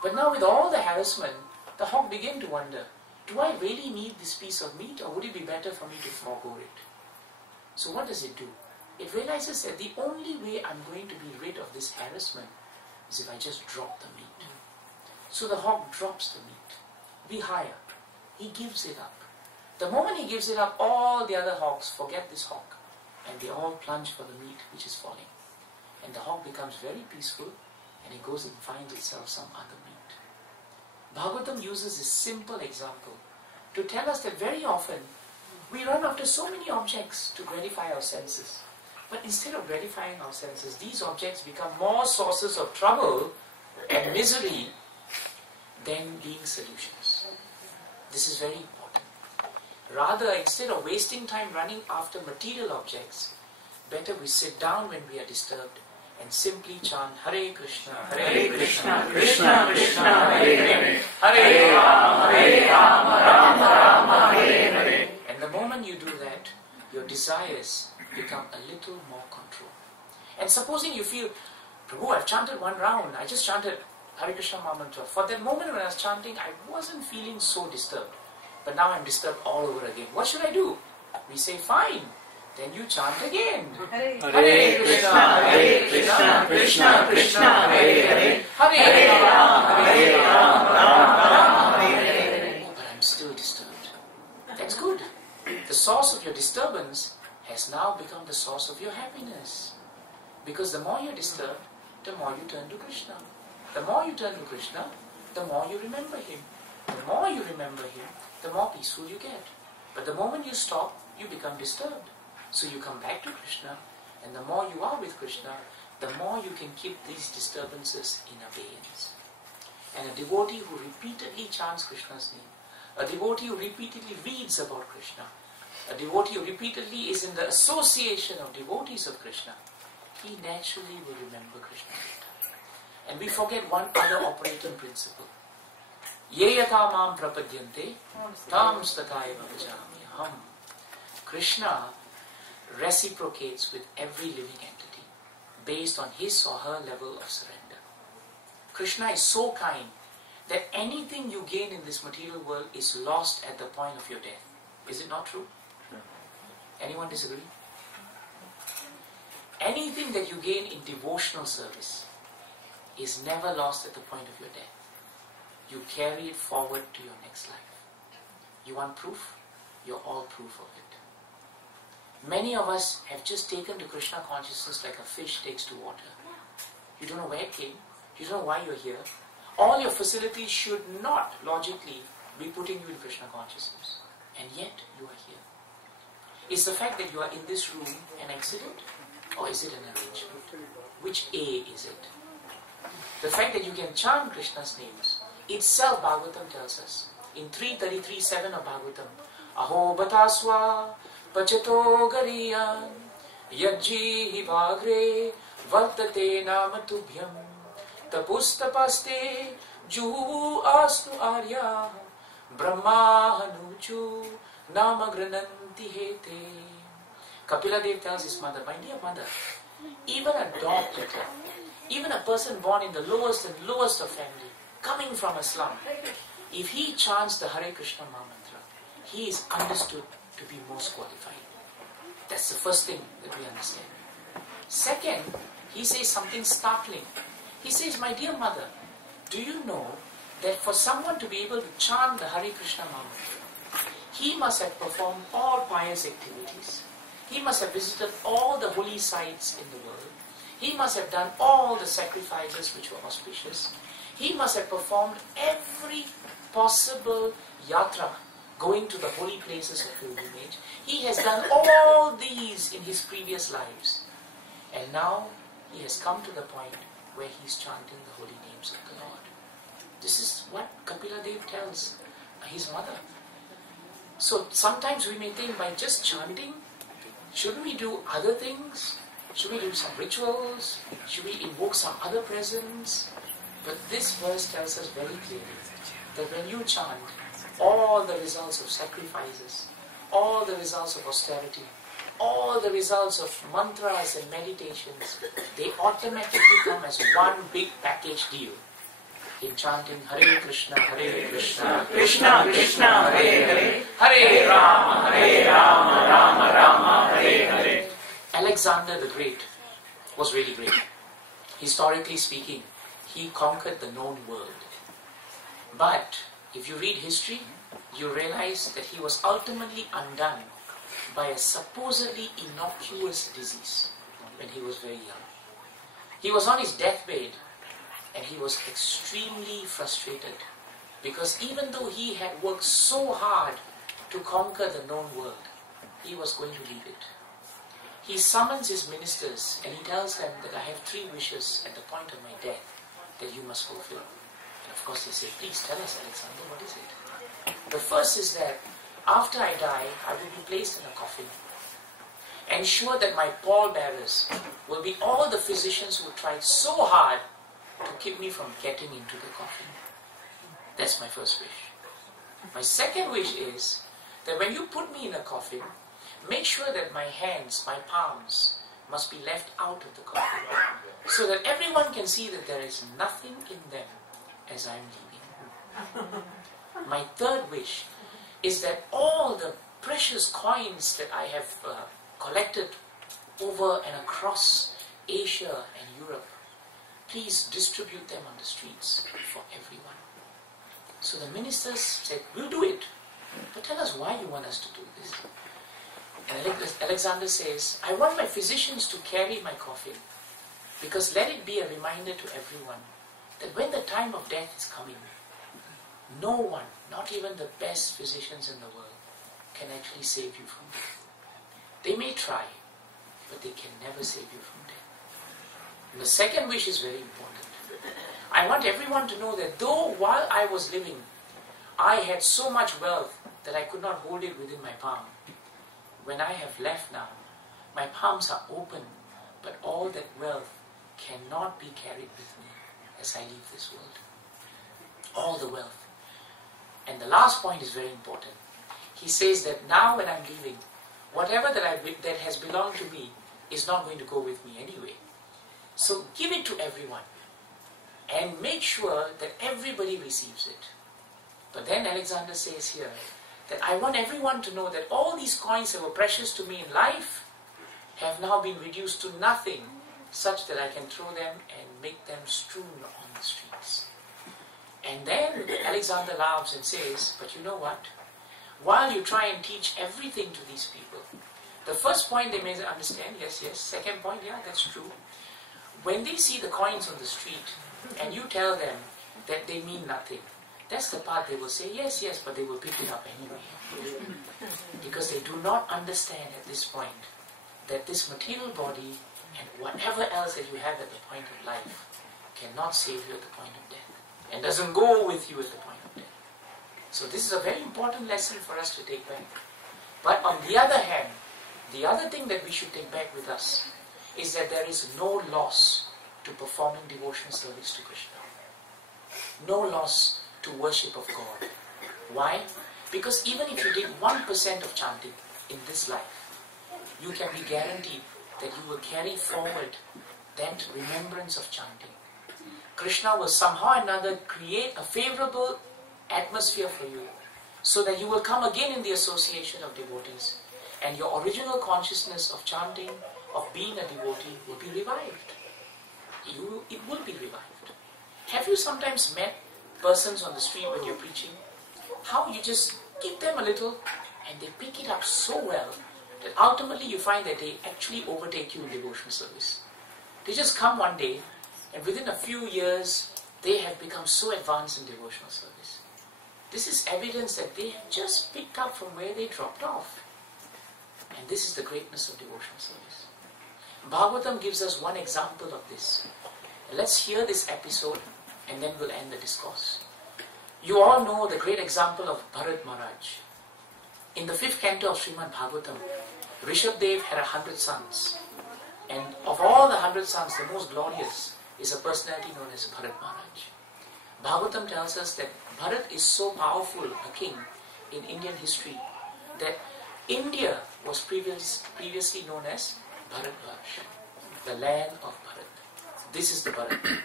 But now with all the harassment, the hawk began to wonder, do I really need this piece of meat, or would it be better for me to forego it? So what does it do? It realizes that the only way I'm going to be rid of this harassment is if I just drop the meat. So the hawk drops the meat. Vihaya. He gives it up. The moment he gives it up, all the other hawks forget this hawk, and they all plunge for the meat which is falling. And the hawk becomes very peaceful, and it goes and finds itself some other meat. Bhagavatam uses this simple example to tell us that very often we run after so many objects to gratify our senses. But instead of gratifying our senses, these objects become more sources of trouble and misery than being solutions. This is very important. Rather, instead of wasting time running after material objects, better we sit down when we are disturbed and simply chant Hare Krishna, Hare Krishna, Krishna Krishna, Hare Hare, Hare Rama, Hare Rama, Rama Rama, Hare Hare. And the moment you do that, your desires become a little more controlled. And supposing you feel, Prabhu, I've chanted one round, I just chanted Hare Krishna Mantra. For that moment when I was chanting, I wasn't feeling so disturbed. But now I'm disturbed all over again. What should I do? We say, fine. Then you chant again. Hare Krishna, Hare Krishna, Krishna Krishna, Hare Hare, Hare Rama, Hare Rama, Rama Rama, Hare Hare. Oh, but I'm still disturbed. That's good. The source of your disturbance has now become the source of your happiness. Because the more you're disturbed, the more you turn to Krishna. The more you turn to Krishna, the more you remember Him. The more you remember Him, the more peaceful you get. But the moment you stop, you become disturbed. So you come back to Krishna, and the more you are with Krishna, the more you can keep these disturbances in abeyance. And a devotee who repeatedly chants Krishna's name, a devotee who repeatedly reads about Krishna, a devotee who repeatedly is in the association of devotees of Krishna, he naturally will remember Krishna. And we forget one other operating principle. Ye yatha mam prapadyante, tam stataiva bhajamyaham. Krishna reciprocates with every living entity based on his or her level of surrender. Krishna is so kind that anything you gain in this material world is lost at the point of your death. Is it not true? Anyone disagree? Anything that you gain in devotional service is never lost at the point of your death. You carry it forward to your next life. You want proof? You're all proof of it. Many of us have just taken to Krishna consciousness like a fish takes to water. You don't know where it came. You don't know why you're here. All your facilities should not logically be putting you in Krishna consciousness. And yet you are here. Is the fact that you are in this room an accident? Or is it an arrangement? Which A is it? The fact that you can chant Krishna's names, itself Bhagavatam tells us. In 333.7 of Bhagavatam, Aho bataswa pachato gariyan yajji hi bhagre Vartate nama tubhyam tapustapaste juhu astu arya brahma hanuchu nama grananti hete. Kapila Dev tells his mother, my dear mother, even a dog litter, even a person born in the lowest and lowest of family, coming from a slum, if he chants the Hare Krishna Mahamantra, he is understood to be most qualified. That's the first thing that we understand. Second, he says something startling. He says, my dear mother, do you know that for someone to be able to chant the Hare Krishna Mahamantra, he must have performed all pious activities. He must have visited all the holy sites in the world. He must have done all the sacrifices which were auspicious. He must have performed every possible yatra, going to the holy places of pilgrimage. He has done all these in his previous lives. And now he has come to the point where he is chanting the holy names of the Lord. This is what Kapila Dev tells his mother. So sometimes we may think, by just chanting, shouldn't we do other things? Should we do some rituals? Should we invoke some other presence? But this verse tells us very clearly that when you chant, all the results of sacrifices, all the results of austerity, all the results of mantras and meditations, they automatically come as one big package deal. In chanting Hare Krishna, Krishna Krishna, Hare Hare, Hare Rama, Rama Rama, Hare Hare. Alexander the Great was really great. Historically speaking, he conquered the known world. But if you read history, you realize that he was ultimately undone by a supposedly innocuous disease when he was very young. He was on his deathbed and he was extremely frustrated because even though he had worked so hard to conquer the known world, he was going to leave it. He summons his ministers and he tells them that I have 3 wishes at the point of my death that you must fulfill. And of course they say, please tell us, Alexander, what is it? The first is that after I die, I will be placed in a coffin. Ensure that my pallbearers will be all the physicians who tried so hard to keep me from getting into the coffin. That's my first wish. My second wish is that when you put me in a coffin, make sure that my hands, my palms, must be left out of the coffin so that everyone can see that there is nothing in them as I am leaving. My third wish is that all the precious coins that I have collected over and across Asia and Europe, please distribute them on the streets for everyone. So the ministers said, we'll do it, but tell us why you want us to do this. And Alexander says, I want my physicians to carry my coffin because let it be a reminder to everyone that when the time of death is coming, no one, not even the best physicians in the world, can actually save you from death. They may try, but they can never save you from death. And the second wish is very important. I want everyone to know that though while I was living, I had so much wealth that I could not hold it within my palm. When I have left now, my palms are open, but all that wealth cannot be carried with me as I leave this world. All the wealth. And the last point is very important. He says that now when I'm leaving, whatever that has belonged to me is not going to go with me anyway. So give it to everyone and make sure that everybody receives it. But then Alexander says here that I want everyone to know that all these coins that were precious to me in life have now been reduced to nothing, such that I can throw them and make them strewn on the streets. And then Alexander laughs and says, but you know what? While you try and teach everything to these people, the first point they may understand, yes. Second point, yeah, that's true. When they see the coins on the street and you tell them that they mean nothing, that's the part they will say, yes, but they will pick it up anyway. Because they do not understand at this point that this material body and whatever else that you have at the point of life cannot save you at the point of death and doesn't go with you at the point of death. So this is a very important lesson for us to take back. But on the other hand, the other thing that we should take back with us is that there is no loss to performing devotional service to Krishna. No loss to worship of God. Why? Because even if you did 1% of chanting in this life, you can be guaranteed that you will carry forward that remembrance of chanting. Krishna will somehow or another create a favorable atmosphere for you so that you will come again in the association of devotees, and your original consciousness of chanting, of being a devotee, will be revived. It will be revived. Have you sometimes met persons on the street when you're preaching? How you just give them a little and they pick it up so well that ultimately you find that they actually overtake you in devotional service. They just come one day and within a few years they have become so advanced in devotional service. This is evidence that they have just picked up from where they dropped off. And this is the greatness of devotional service. Bhagavatam gives us one example of this. Let's hear this episode and then we'll end the discourse. You all know the great example of Bharat Maharaj. In the 5th canto of Srimad Bhagavatam, Rishabdev had 100 sons. And of all the 100 sons, the most glorious is a personality known as Bharat Maharaj. Bhagavatam tells us that Bharat is so powerful a king in Indian history that India was previously known as Bharatvarsh, the land of Bharat. This is the Bharat.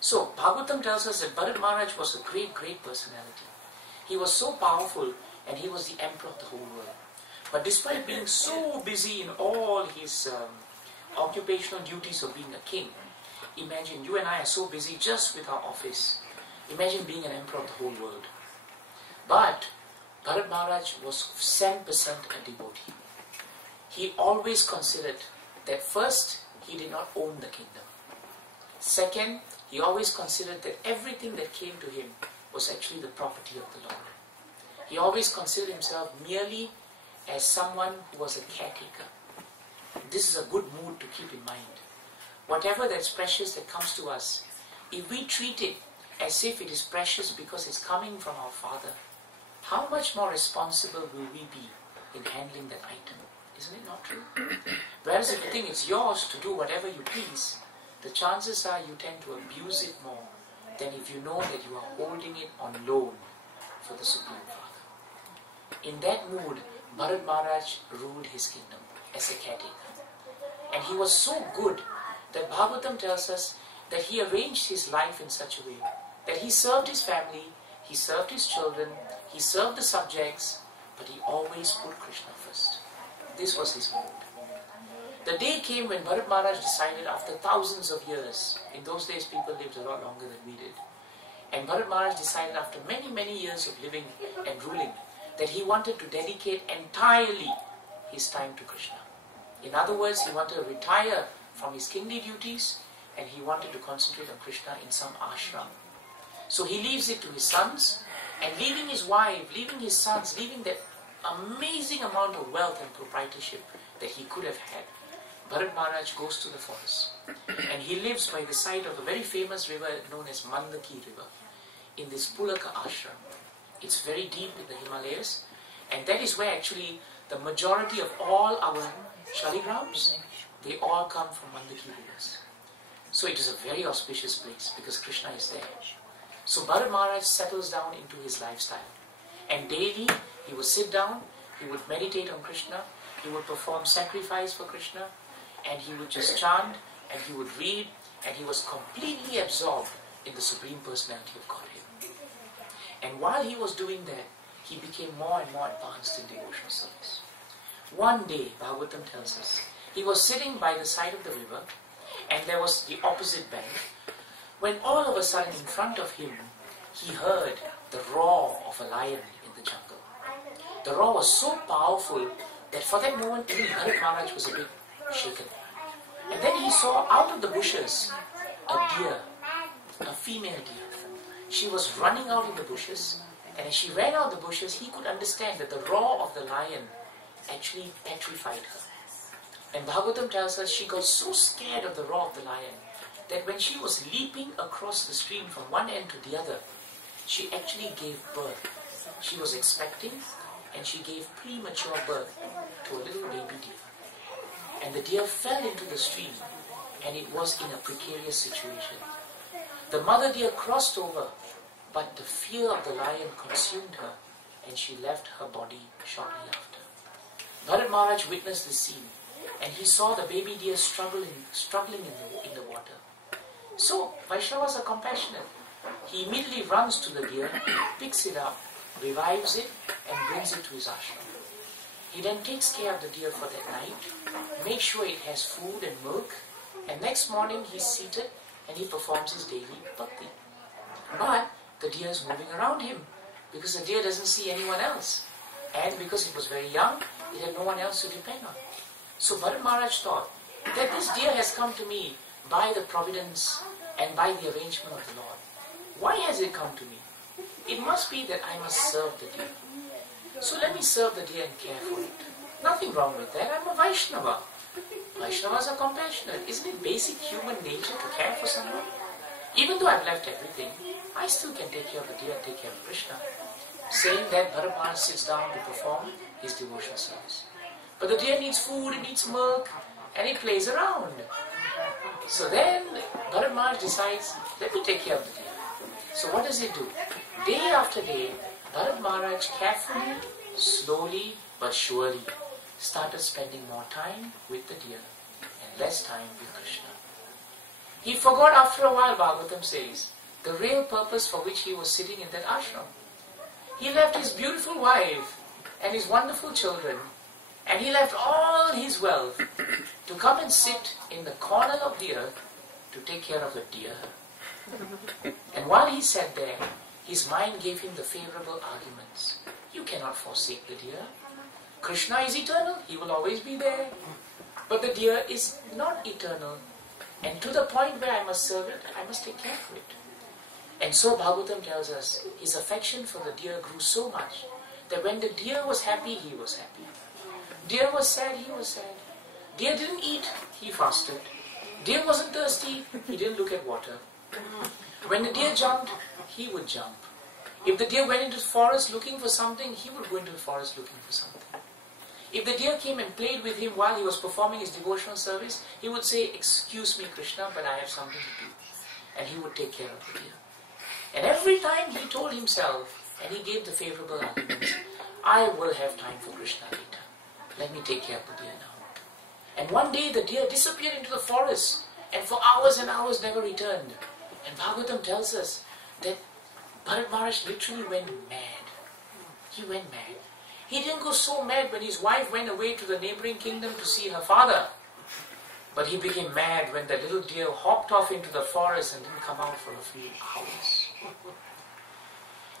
So Bhagavatam tells us that Bharat Maharaj was a great personality. He was so powerful and he was the emperor of the whole world. But despite being so busy in all his occupational duties of being a king, imagine you and I are so busy just with our office. Imagine being an emperor of the whole world. But Bharat Maharaj was 100% a devotee. He always considered that first, he did not own the kingdom. Second, he always considered that everything that came to him was actually the property of the Lord. He always considered himself merely as someone who was a caretaker. This is a good mood to keep in mind. Whatever that's precious that comes to us, if we treat it as if it is precious because it's coming from our Father, how much more responsible will we be in handling that item? Isn't it not true? Whereas if you think it's yours to do whatever you please, the chances are you tend to abuse it more than if you know that you are holding it on loan for the Supreme Father. In that mood, Bharat Maharaj ruled his kingdom as a caretaker. And he was so good that Bhagavatam tells us that he arranged his life in such a way that he served his family, he served his children, he served the subjects, but he always put Krishna first. This was his mood. The day came when Bharat Maharaj decided after thousands of years, in those days people lived a lot longer than we did, and Bharat Maharaj decided after many years of living and ruling that he wanted to dedicate entirely his time to Krishna. In other words, he wanted to retire from his kingly duties and he wanted to concentrate on Krishna in some ashram. So he leaves it to his sons, and leaving his wife, leaving his sons, leaving that amazing amount of wealth and proprietorship that he could have had, Bharat Maharaj goes to the forest and he lives by the side of a very famous river known as Mandaki river in this Pulaka ashram. It's very deep in the Himalayas, and that is where actually the majority of all our shaligrams, they all come from Mandaki rivers. So it is a very auspicious place because Krishna is there. So Bharat Maharaj settles down into his lifestyle, and daily he would sit down, he would meditate on Krishna, he would perform sacrifice for Krishna, and he would just chant, and he would read, and he was completely absorbed in the Supreme Personality of Godhead. And while he was doing that, he became more and more advanced in devotional service. One day, Bhagavatam tells us, he was sitting by the side of the river, and there was the opposite bank, when all of a sudden in front of him, he heard the roar of a lion in the jungle. The roar was so powerful that for that moment, even Bharat Maharaj was a bit shaken. And then he saw out of the bushes a deer, a female deer. She was running out in the bushes, and as she ran out of the bushes, he could understand that the roar of the lion actually petrified her. And Bhagavatam tells us she got so scared of the roar of the lion that when she was leaping across the stream from one end to the other, she actually gave birth. She was expecting, and she gave premature birth to a little baby deer. And the deer fell into the stream and it was in a precarious situation. The mother deer crossed over, but the fear of the lion consumed her, and she left her body shortly after. Bharat Maharaj witnessed this scene, and he saw the baby deer struggling in the water. So, Vaishnavas are compassionate. He immediately runs to the deer, picks it up, revives it, and brings it to his ashram. He then takes care of the deer for that night, makes sure it has food and milk, and next morning he's seated and he performs his daily bhakti. But the deer is moving around him because the deer doesn't see anyone else. And because it was very young, it had no one else to depend on. So Bharat Maharaj thought that this deer has come to me by the providence and by the arrangement of the Lord. Why has it come to me? It must be that I must serve the deer. So let me serve the deer and care for it. Nothing wrong with that. I'm a Vaishnava. Vaishnavas are compassionate. Isn't it basic human nature to care for someone? Even though I've left everything, I still can take care of the deer and take care of Krishna. Saying that, Bharat Maharaj sits down to perform his devotional service. But the deer needs food, it needs milk, and it plays around. So then Bharat Maharaj decides, let me take care of the deer. So what does he do? Day after day, Bharat Maharaj carefully, slowly but surely started spending more time with the deer and less time with Krishna. He forgot after a while, Bhagavatam says, the real purpose for which he was sitting in that ashram. He left his beautiful wife and his wonderful children, and he left all his wealth to come and sit in the corner of the earth to take care of the deer. And while he sat there, his mind gave him the favorable arguments. You cannot forsake the deer. Krishna is eternal, he will always be there. But the deer is not eternal. And to the point where I must serve it, I must take care of it. And so Bhagavatam tells us, his affection for the deer grew so much that when the deer was happy, he was happy. Deer was sad, he was sad. Deer didn't eat, he fasted. Deer wasn't thirsty, he didn't look at water. When the deer jumped, he would jump. If the deer went into the forest looking for something, he would go into the forest looking for something. If the deer came and played with him while he was performing his devotional service, he would say, excuse me Krishna, but I have something to do. And he would take care of the deer. And every time he told himself, and he gave the favorable arguments, I will have time for Krishna later. Let me take care of the deer now. And one day the deer disappeared into the forest and for hours and hours never returned. And Bhagavatam tells us that Bharat Maharaj literally went mad. He went mad. He didn't go so mad when his wife went away to the neighboring kingdom to see her father. But he became mad when the little deer hopped off into the forest and didn't come out for a few hours.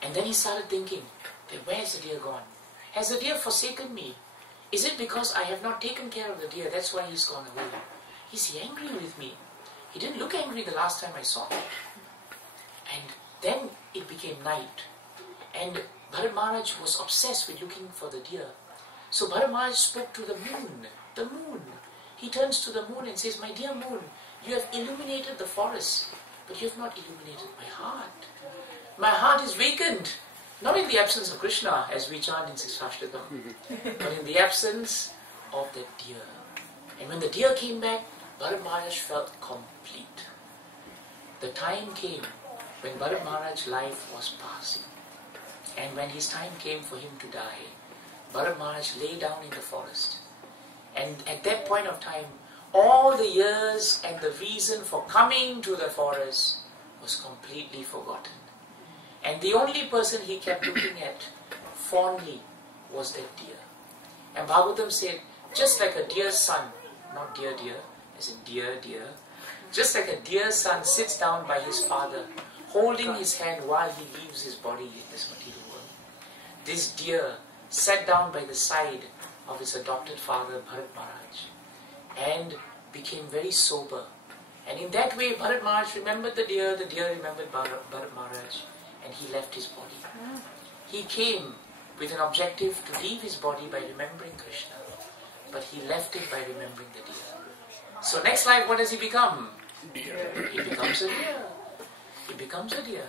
And then he started thinking, where's the deer gone? Has the deer forsaken me? Is it because I have not taken care of the deer? That's why he's gone away. Is he angry with me? He didn't look angry the last time I saw him. And then it became night. And Bharat Maharaj was obsessed with looking for the deer. So Bharat Maharaj spoke to the moon. The moon. He turns to the moon and says, my dear moon, you have illuminated the forest, but you have not illuminated my heart. My heart is vacant. Not in the absence of Krishna, as we chant in Sishashtakam, but in the absence of the deer. And when the deer came back, Bharat Maharaj felt complete. The time came when Bharat Maharaj's life was passing. And when his time came for him to die, Bharat Maharaj lay down in the forest. And at that point of time, all the years and the reason for coming to the forest was completely forgotten. And the only person he kept looking at fondly was that deer. And Bhagavatam said, just like a deer's son, not dear, as in dear, just like a deer's son sits down by his father, holding his hand while he leaves his body in this material world. This deer sat down by the side of his adopted father, Bharat Maharaj, and became very sober. And in that way, Bharat Maharaj remembered the deer remembered Bharat Maharaj, and he left his body. He came with an objective to leave his body by remembering Krishna, but he left it by remembering the deer. So next life, what does he become? Deer. He becomes a deer. He becomes a deer.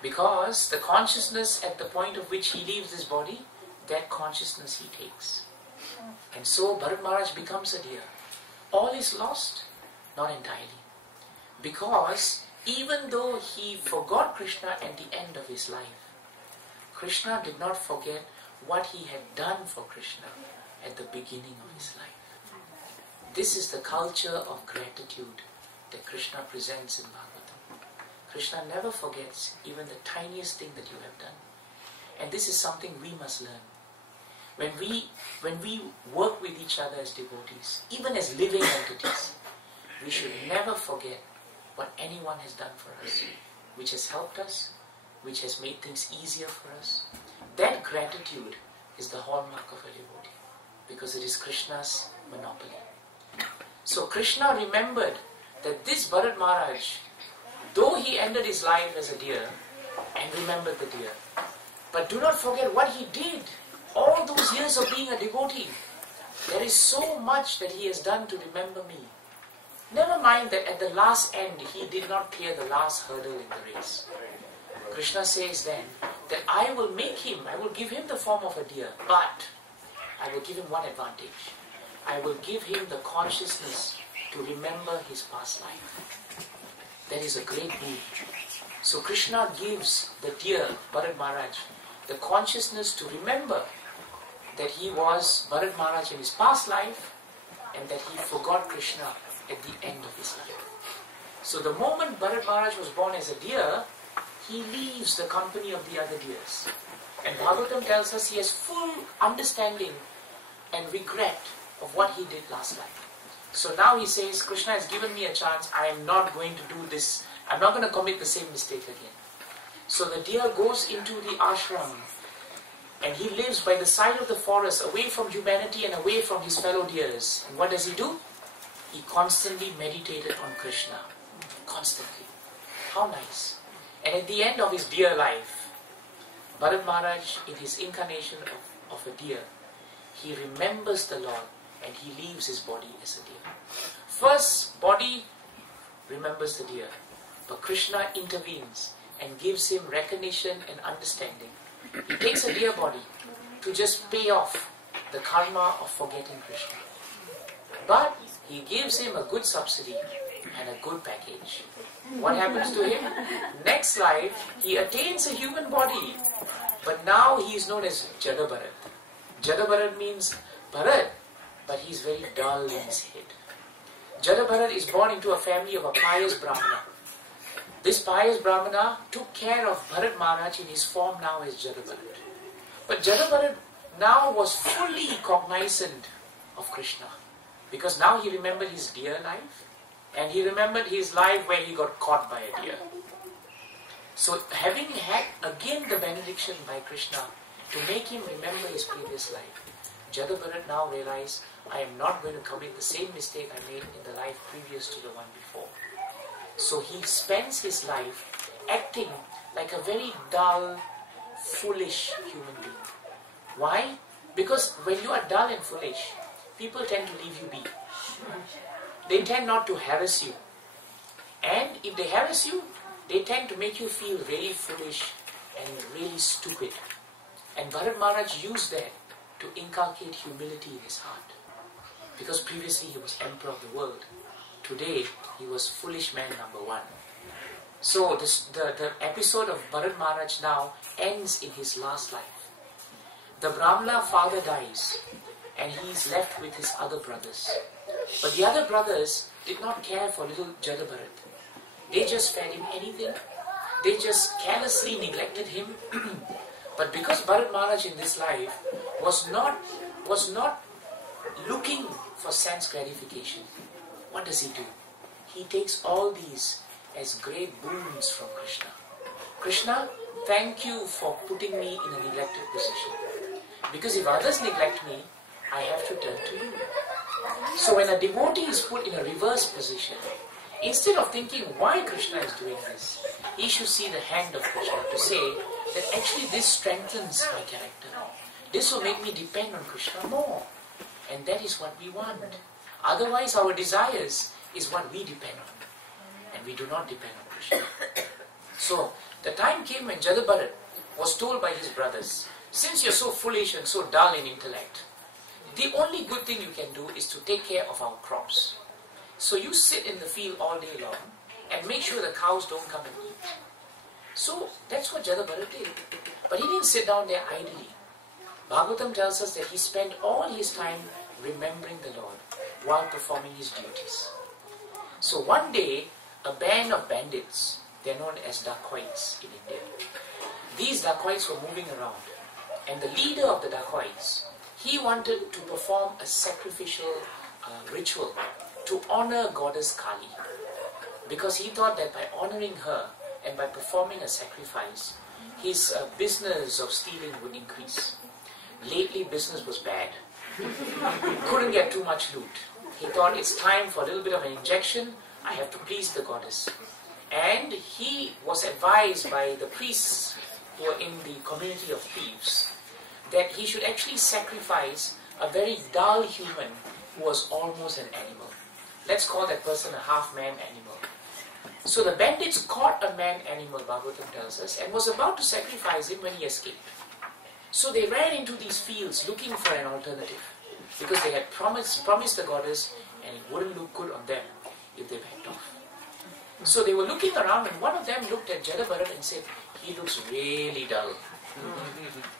Because the consciousness at the point of which he leaves his body, that consciousness he takes. And so Bharat Maharaj becomes a deer. All is lost, Not entirely. Because even though he forgot Krishna at the end of his life, Krishna did not forget what he had done for Krishna at the beginning of his life. This is the culture of gratitude that Krishna presents in Bhagavatam. Krishna never forgets even the tiniest thing that you have done. And this is something we must learn. When we work with each other as devotees, even as living entities, we should never forget what anyone has done for us, which has helped us, which has made things easier for us. That gratitude is the hallmark of a devotee, because it is Krishna's monopoly. So Krishna remembered that this Bharat Maharaj, though he ended his life as a deer, and remembered the deer, but do not forget what he did all those years of being a devotee. There is so much that he has done to remember me. Never mind that at the last end he did not clear the last hurdle in the race. Krishna says then that I will give him the form of a deer, but I will give him one advantage. I will give him the consciousness to remember his past life. That is a great boon. So Krishna gives the deer, Bharat Maharaj, the consciousness to remember that he was Bharat Maharaj in his past life and that he forgot Krishna at the end of his life. So the moment Bharat Maharaj was born as a deer, he leaves the company of the other deers. And Bhagavatam tells us he has full understanding and regret of what he did last life. So now he says, Krishna has given me a chance, I am not going to do this, I'm not going to commit the same mistake again. So the deer goes into the ashram and he lives by the side of the forest, away from humanity and away from his fellow deers. And what does he do? He constantly meditated on Krishna. Constantly. How nice. And at the end of his deer life, Bharat Maharaj, in his incarnation of a deer, he remembers the Lord and he leaves his body as a deer. First, body remembers the deer, but Krishna intervenes and gives him recognition and understanding. He takes a deer body to just pay off the karma of forgetting Krishna. But he gives him a good subsidy and a good package. What happens to him? Next life, he attains a human body. But now he is known as Jada Bharat. Jada Bharat means Bharat, but he is very dull in his head. Jada Bharat is born into a family of a pious Brahmana. This pious Brahmana took care of Bharat Maharaj in his form now as Jada Bharat. But Jada Bharat now was fully cognizant of Krishna. Because now he remembered his deer life, and he remembered his life where he got caught by a deer. So having had again the benediction by Krishna to make him remember his previous life, Jada Bharat now realized, I am not going to commit the same mistake I made in the life previous to the one before. So he spends his life acting like a very dull, foolish human being. Why? Because when you are dull and foolish, people tend to leave you be. They tend not to harass you. And if they harass you, they tend to make you feel really foolish and really stupid. And Bharat Maharaj used that to inculcate humility in his heart. Because previously he was emperor of the world. Today he was foolish man number one. So the episode of Bharat Maharaj now ends in his last life. The Brahmana father dies and he is left with his other brothers. But the other brothers did not care for little Jada Bharat. They just fed him anything. They just carelessly neglected him. But because Bharat Maharaj in this life was not looking for sense gratification, what does he do? He takes all these as great boons from Krishna. Krishna, thank you for putting me in a neglected position. Because if others neglect me, I have to turn to you. So when a devotee is put in a reverse position, instead of thinking why Krishna is doing this, he should see the hand of Krishna to say that actually this strengthens my character. This will make me depend on Krishna more. And that is what we want. Otherwise our desires is what we depend on. And we do not depend on Krishna. So the time came when Jada Bharat was told by his brothers, since you're so foolish and so dull in intellect, the only good thing you can do is to take care of our crops. So you sit in the field all day long and make sure the cows don't come and eat. So that's what Jadabharat did. But he didn't sit down there idly. Bhagavatam tells us that he spent all his time remembering the Lord while performing his duties. So one day, a band of bandits, they're known as dacoits in India. These dacoits were moving around, and the leader of the dacoits, he wanted to perform a sacrificial ritual to honor goddess Kali, because he thought that by honoring her and by performing a sacrifice, his business of stealing would increase. Lately, business was bad. Couldn't get too much loot. He thought it's time for a little bit of an injection. I have to please the goddess. And he was advised by the priests who were in the community of thieves that he should actually sacrifice a very dull human who was almost an animal. Let's call that person a half-man animal. So the bandits caught a man-animal, Bhagavatam tells us, and was about to sacrifice him when he escaped. So they ran into these fields looking for an alternative, because they had promised the goddess, and it wouldn't look good on them if they backed off. So they were looking around, and one of them looked at Jadabharat and said, he looks really dull.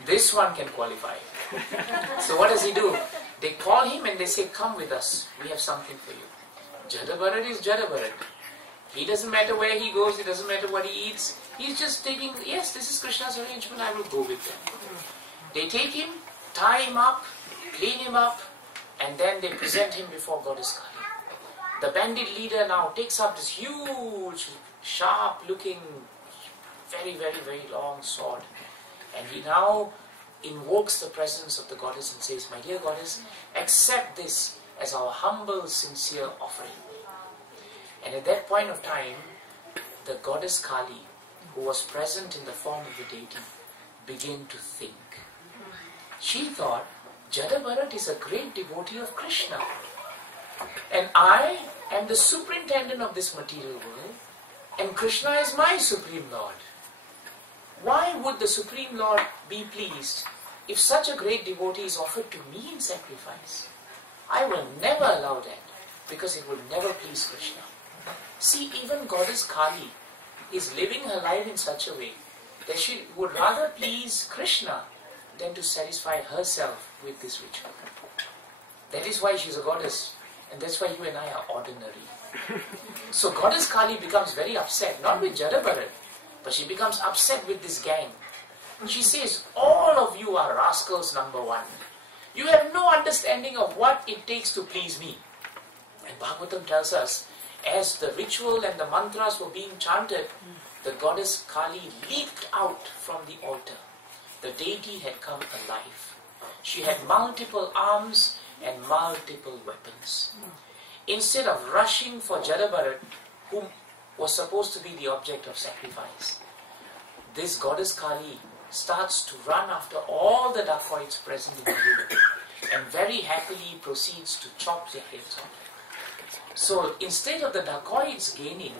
This one can qualify. So what does he do? They call him and they say, come with us, we have something for you. Jadabharat is Jadabharat. He doesn't matter where he goes, it doesn't matter what he eats. He's just taking, yes, this is Krishna's arrangement, I will go with them. They take him, tie him up, clean him up, and then they present him before Goddess Kali. The bandit leader now takes up this huge, sharp-looking, very, very, very long sword. And he now invokes the presence of the goddess and says, my dear goddess, accept this as our humble, sincere offering. And at that point of time, the goddess Kali, who was present in the form of the deity, began to think. She thought, Jadabharat is a great devotee of Krishna. And I am the superintendent of this material world, and Krishna is my Supreme Lord. Why would the Supreme Lord be pleased if such a great devotee is offered to me in sacrifice? I will never allow that, because it will never please Krishna. See, even Goddess Kali is living her life in such a way that she would rather please Krishna than to satisfy herself with this ritual. That is why she is a goddess, and that's why you and I are ordinary. So Goddess Kali becomes very upset, not with Jadabharat, but she becomes upset with this gang. She says, all of you are rascals number one. You have no understanding of what it takes to please me. And Bhagavatam tells us, as the ritual and the mantras were being chanted, the goddess Kali leaped out from the altar. The deity had come alive. She had multiple arms and multiple weapons. Instead of rushing for Jadabharat, whom was supposed to be the object of sacrifice, this goddess Kali starts to run after all the dacoits present in the room and very happily proceeds to chop their heads off. So instead of the dacoits gaining,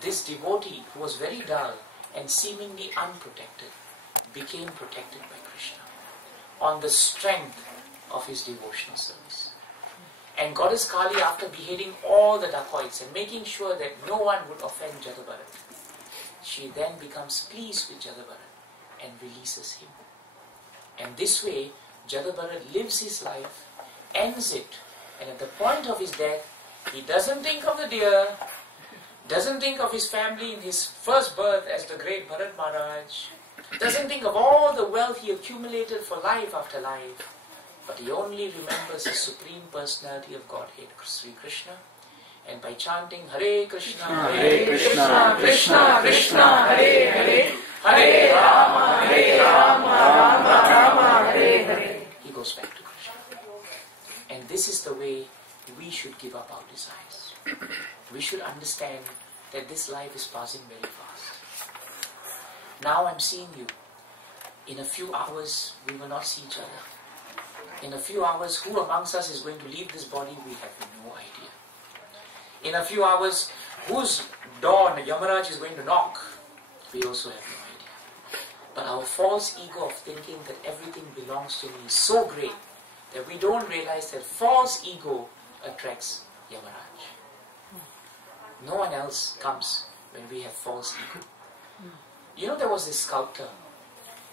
this devotee who was very dull and seemingly unprotected became protected by Krishna on the strength of his devotional service. And Goddess Kali, after beheading all the dacoits and making sure that no one would offend Jadabharat, she then becomes pleased with Jadabharat and releases him. And this way, Jadabharat lives his life, ends it, and at the point of his death, he doesn't think of the deer, doesn't think of his family in his first birth as the great Bharat Maharaj, doesn't think of all the wealth he accumulated for life after life, but he only remembers the Supreme Personality of Godhead, Sri Krishna, and by chanting Hare Krishna, Hare Krishna, Krishna Krishna, Hare Hare, Hare Rama, Rama Rama, Hare Hare, he goes back to Krishna. And this is the way we should give up our desires. We should understand that this life is passing very fast. Now I'm seeing you. In a few hours, we will not see each other. In a few hours, who amongst us is going to leave this body, we have no idea. In a few hours, whose door Yamaraj is going to knock, we also have no idea. But our false ego of thinking that everything belongs to me is so great that we don't realize that false ego attracts Yamaraj. No one else comes when we have false ego. You know, there was this sculptor.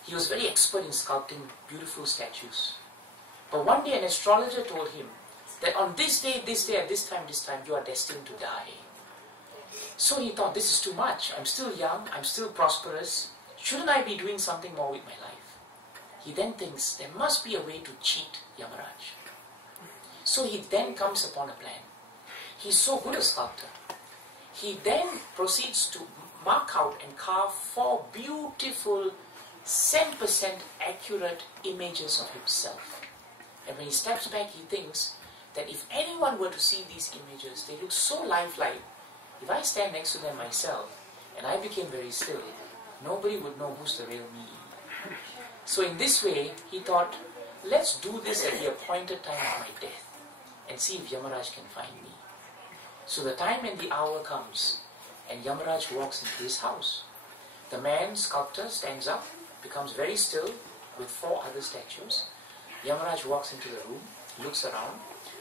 He was very expert in sculpting beautiful statues. But one day an astrologer told him that on this day, at this time, you are destined to die. So he thought, this is too much. I'm still young, I'm still prosperous. Shouldn't I be doing something more with my life? He then thinks there must be a way to cheat Yamaraj. So he then comes upon a plan. He's so good a sculptor. He then proceeds to mark out and carve 4 beautiful 100% accurate images of himself. And when he steps back, he thinks that if anyone were to see these images, they look so lifelike. If I stand next to them myself and I became very still, nobody would know who's the real me. So in this way, he thought, let's do this at the appointed time of my death and see if Yamaraj can find me. So the time and the hour comes and Yamaraj walks into his house. The man, sculptor, stands up, becomes very still with 4 other statues. Yamaraj walks into the room, looks around,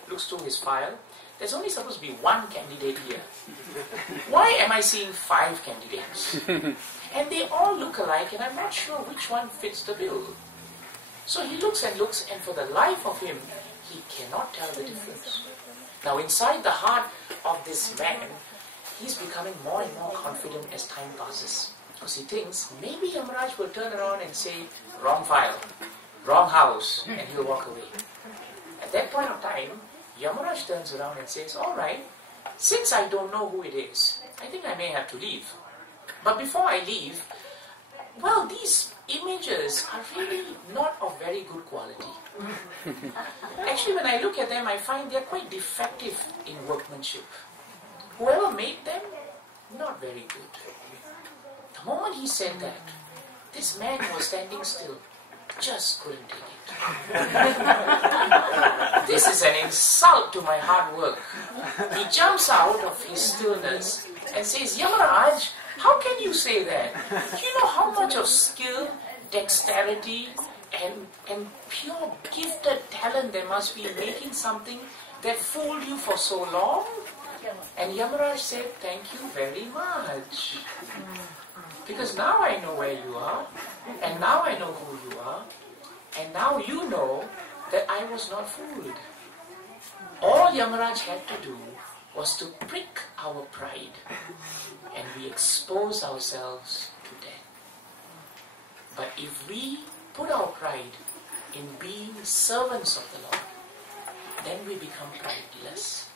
looks through his file. There's only supposed to be 1 candidate here. Why am I seeing 5 candidates? And they all look alike and I'm not sure which one fits the bill. So he looks and looks and for the life of him, he cannot tell the difference. Now inside the heart of this man, he's becoming more and more confident as time passes. Because he thinks, maybe Yamaraj will turn around and say, wrong file, wrong house, and he'll walk away. At that point of time, Yamaraj turns around and says, alright, since I don't know who it is, I think I may have to leave. But before I leave, well, these images are really not of very good quality. Actually, when I look at them, I find they're quite defective in workmanship. Whoever made them, not very good. The moment he said that, this man was standing still, just couldn't take it. This is an insult to my hard work. He jumps out of his stillness and says, Yamaraj, how can you say that? Do you know how much of skill, dexterity, and pure gifted talent there must be in making something that fooled you for so long? And Yamaraj said, thank you very much. Because now I know where you are, and now I know who you are, and now you know that I was not fooled. All Yamaraj had to do was to prick our pride, and we expose ourselves to death. But if we put our pride in being servants of the Lord, then we become prideless.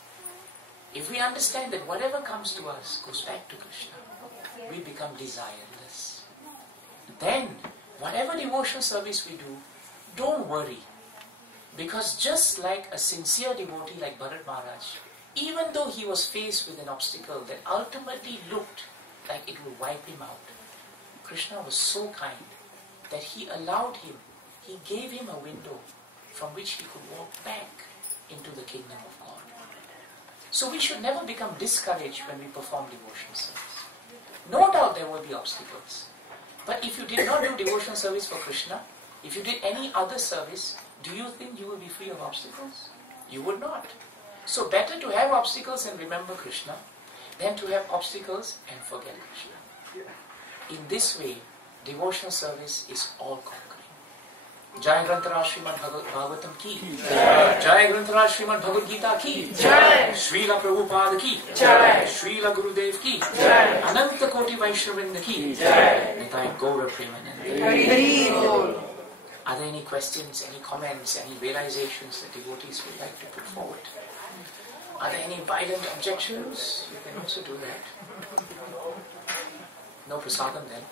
If we understand that whatever comes to us goes back to Krishna, we become desireless. Then, whatever devotional service we do, don't worry. Because just like a sincere devotee like Bharat Maharaj, even though he was faced with an obstacle that ultimately looked like it would wipe him out, Krishna was so kind that he allowed him, he gave him a window from which he could walk back into the kingdom of God. So we should never become discouraged when we perform devotional service. No doubt there will be obstacles. But if you did not do devotional service for Krishna, if you did any other service, do you think you will be free of obstacles? You would not. So better to have obstacles and remember Krishna than to have obstacles and forget Krishna. In this way, devotional service is all-conquering. Jai Grantaraj Srimad Bhagavatam ki Jai Grantaraj Srimad Bhagavad Gita ki Jai Srila Prabhupada ki Jai Srila Gurudev ki Jai Ananta Koti Vaishnavinda ki Jai Nitai Gaura Premananda. Are there any questions, any comments, any realizations that devotees would like to put forward? Are there any violent objections? You can also do that. No prasadam then.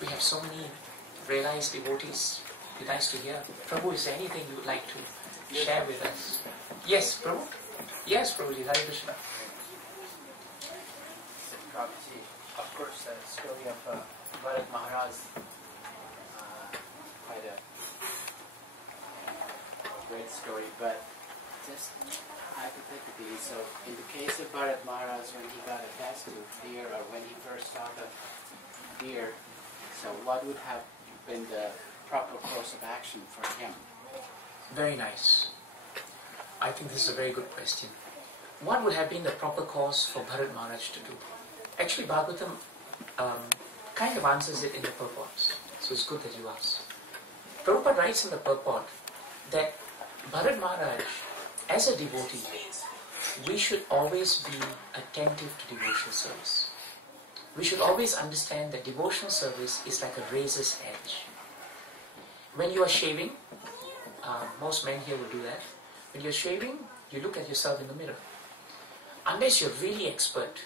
We have so many realized devotees. It'd be nice to hear. Prabhu, is there anything you would like to share with us? Yes, Prabhu? Yes, Prabhuji. Hare Krishna. Prabhuji, of course, the story of Bharat Maharaj, quite a great story, but just hypothetically, so in the case of Bharat Maharaj, when he got attached to deer, or when he first saw the deer, so what would have been the proper course of action for him? Very nice. I think this is a very good question. What would have been the proper course for Bharat Maharaj to do? Actually, Bhagavatam kind of answers it in the purports. So it's good that you asked. Prabhupada writes in the purport that Bharat Maharaj, as a devotee, we should always be attentive to devotional service. We should always understand that devotional service is like a razor's edge. When you are shaving, most men here will do that. When you're shaving, you look at yourself in the mirror. Unless you're really expert,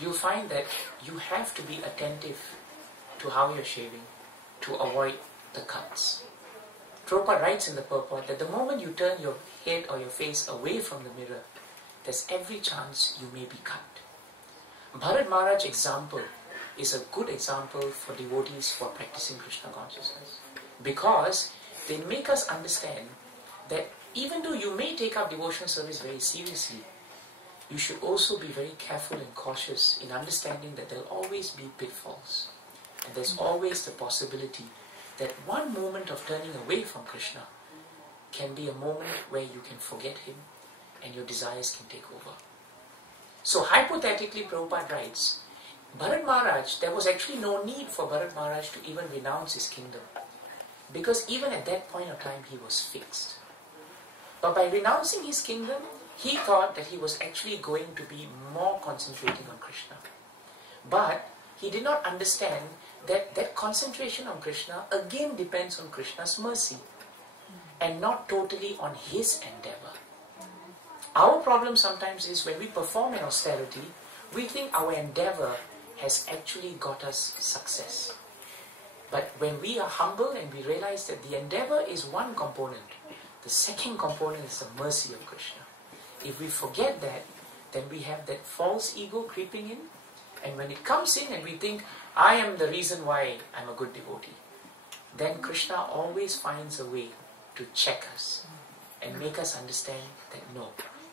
you'll find that you have to be attentive to how you're shaving to avoid the cuts. Prabhupada writes in the purport that the moment you turn your head or your face away from the mirror, there's every chance you may be cut. Bharat Maharaj's example is a good example for devotees who are practicing Krishna consciousness, because they make us understand that even though you may take up devotional service very seriously, you should also be very careful and cautious in understanding that there will always be pitfalls. And there's always the possibility that one moment of turning away from Krishna can be a moment where you can forget him and your desires can take over. So hypothetically, Prabhupada writes, Bharat Maharaj, there was actually no need for Bharat Maharaj to even renounce his kingdom, because even at that point of time he was fixed. But by renouncing his kingdom, he thought that he was actually going to be more concentrating on Krishna. But he did not understand that that concentration on Krishna again depends on Krishna's mercy and not totally on his endeavor. Our problem sometimes is when we perform an austerity, we think our endeavor has actually got us success. But when we are humble and we realize that the endeavor is one component, the second component is the mercy of Krishna. If we forget that, then we have that false ego creeping in, and when it comes in and we think, I am the reason why I'm a good devotee, then Krishna always finds a way to check us and make us understand that no,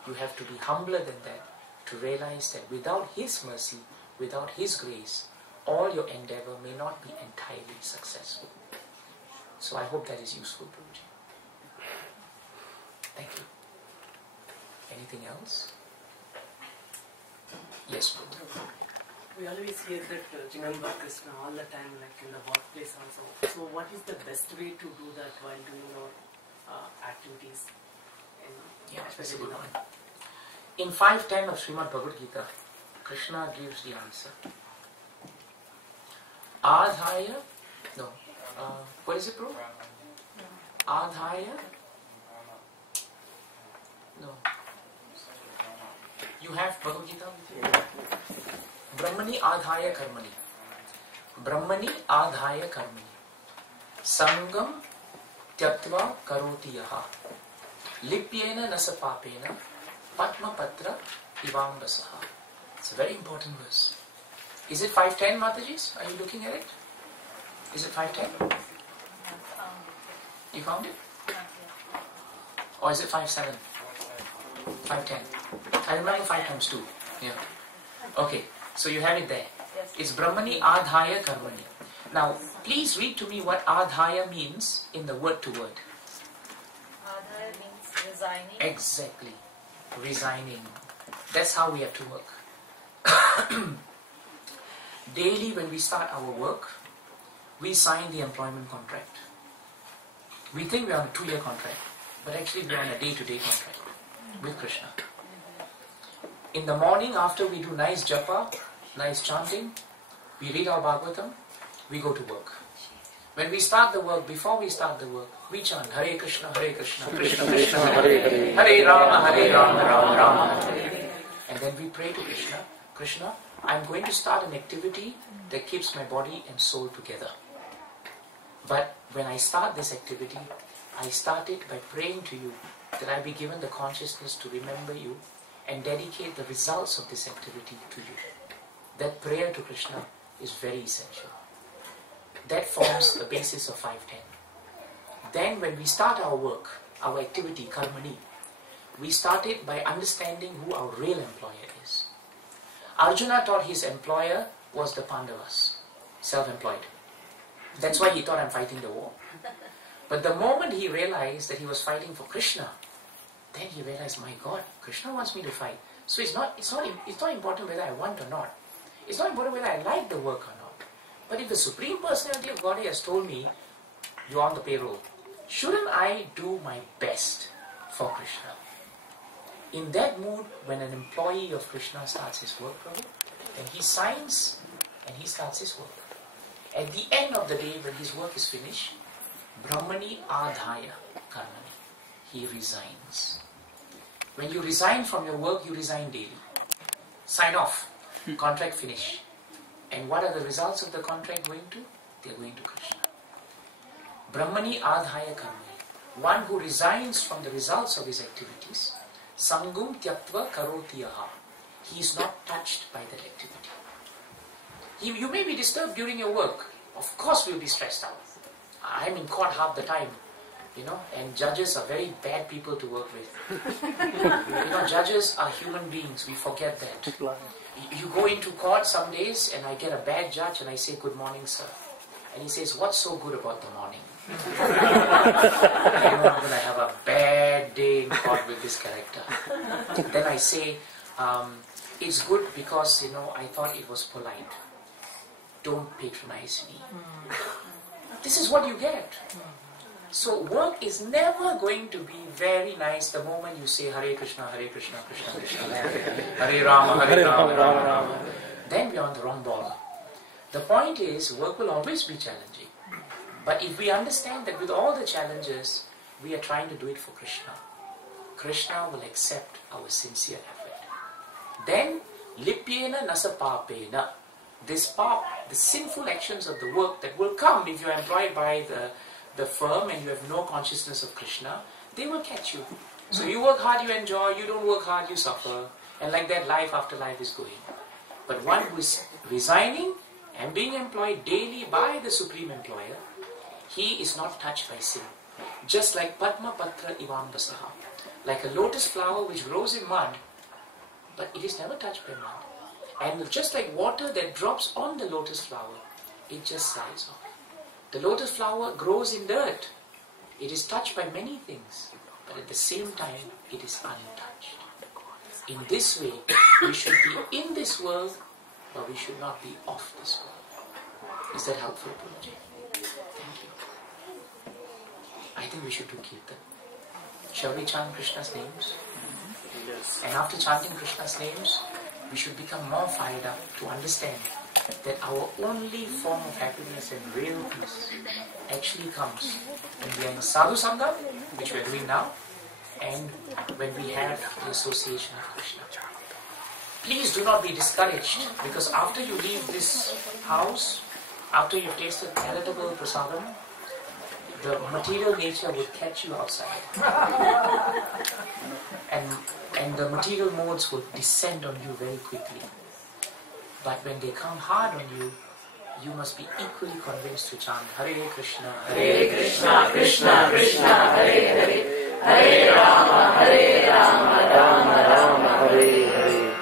you have to be humbler than that, to realize that without his mercy, without his grace, all your endeavor may not be entirely successful. So I hope that is useful, Prabhuji. Thank you. Anything else? Yes, Prabhu. We always hear that remember Krishna all the time, like in the workplace also. So what is the best way to do that while doing our activities? Yeah, that's a good one. In 5.10 of Srimad Bhagavad Gita, Krishna gives the answer. Adhaya, no, what is it, bro? Adhaya, no. You have Bhagavad Gita with you? Brahmani adhaya karmani. Brahmani adhaya karmani. Sangam tyaktva karoti yaha. Lipyena nasapapena patma patra ivambasaha. It's a very important verse. Is it 5.10, Matajis? Are you looking at it? Is it 5.10? You found it? Or is it 5.7? 5.10. I remember 5 times 2. Yeah. Okay, so you have it there. It's Brahmani Adhaya Karmani. Now, please read to me what Adhaya means in the word to word. Adhaya means resigning. Exactly. Resigning. That's how we have to work. Daily when we start our work, we sign the employment contract. We think we're on a 2-year contract, but actually we're on a day-to-day contract with Krishna. In the morning, after we do nice japa, nice chanting, we read our Bhagavatam, we go to work. When we start the work, before we start the work, we chant Hare Krishna, Krishna Krishna, Hare Hare, Hare Rama, Rama Rama, Hare Hare. And then we pray to Krishna, Krishna, I'm going to start an activity that keeps my body and soul together. But when I start this activity, I start it by praying to you that I be given the consciousness to remember you and dedicate the results of this activity to you. That prayer to Krishna is very essential. That forms the basis of 5.10. Then when we start our work, our activity, karmani, we start it by understanding who our real employer is. Arjuna thought his employer was the Pandavas, self-employed. That's why he thought I'm fighting the war. But the moment he realized that he was fighting for Krishna, then he realized, my God, Krishna wants me to fight. So it's not important whether I want or not. It's not important whether I like the work or not. But if the Supreme Personality of Godhead has told me, you're on the payroll, shouldn't I do my best for Krishna? In that mood, when an employee of Krishna starts his work, Prabhu, then he signs and he starts his work. At the end of the day, when his work is finished, Brahmani adhaya karmani, he resigns. When you resign from your work, you resign daily. Sign off. Contract finish. And what are the results of the contract going to? They are going to Krishna. Brahmani adhaya karmani. One who resigns from the results of his activities, sangum tyaktva karotiyaha. He is not touched by that activity. You may be disturbed during your work. Of course we will be stressed out. I'm in court half the time, and judges are very bad people to work with. Judges are human beings. We forget that. You go into court some days and I get a bad judge and I say, good morning, sir. And he says, what's so good about the morning? I'm going to have a bad day in court with this character. Then I say, it's good because, I thought it was polite. Don't patronize me. This is what you get. So work is never going to be very nice the moment you say Hare Krishna, Krishna Krishna, Hare Rama, Rama Rama. Then we are on the wrong ball. The point is, work will always be challenging. But if we understand that with all the challenges, we are trying to do it for Krishna, Krishna will accept our sincere effort. Then, lipyena nasa papena. This pap, the sinful actions of the work that will come if you are employed by the firm and you have no consciousness of Krishna, they will catch you. So you work hard, you enjoy, you don't work hard, you suffer. And like that, life after life is going. But one who is resigning and being employed daily by the Supreme Employer, he is not touched by sin. Just like Padma Patra Ivam Basaha. Like a lotus flower which grows in mud, but it is never touched by mud. And just like water that drops on the lotus flower, it just slides off. The lotus flower grows in dirt. It is touched by many things, but at the same time, it is untouched. In this way, we should be in this world, but we should not be of this world. Is that helpful, Prabhuji? Thank you. I think we should do Kirtan. Shall we chant Krishna's names? Yes. And after chanting Krishna's names, we should become more fired up to understand that our only form of happiness and real peace actually comes when we are in sadhu sangha, which we are doing now, and when we have the association of Krishna. Please do not be discouraged, because after you leave this house, after you've tasted palatable prasadam, the material nature will catch you outside. And the material modes will descend on you very quickly. But when they come hard on you, you must be equally convinced to chant Hare Krishna, Krishna, Krishna Krishna, Hare Hare, Hare Rama, Rama Rama, Hare Hare.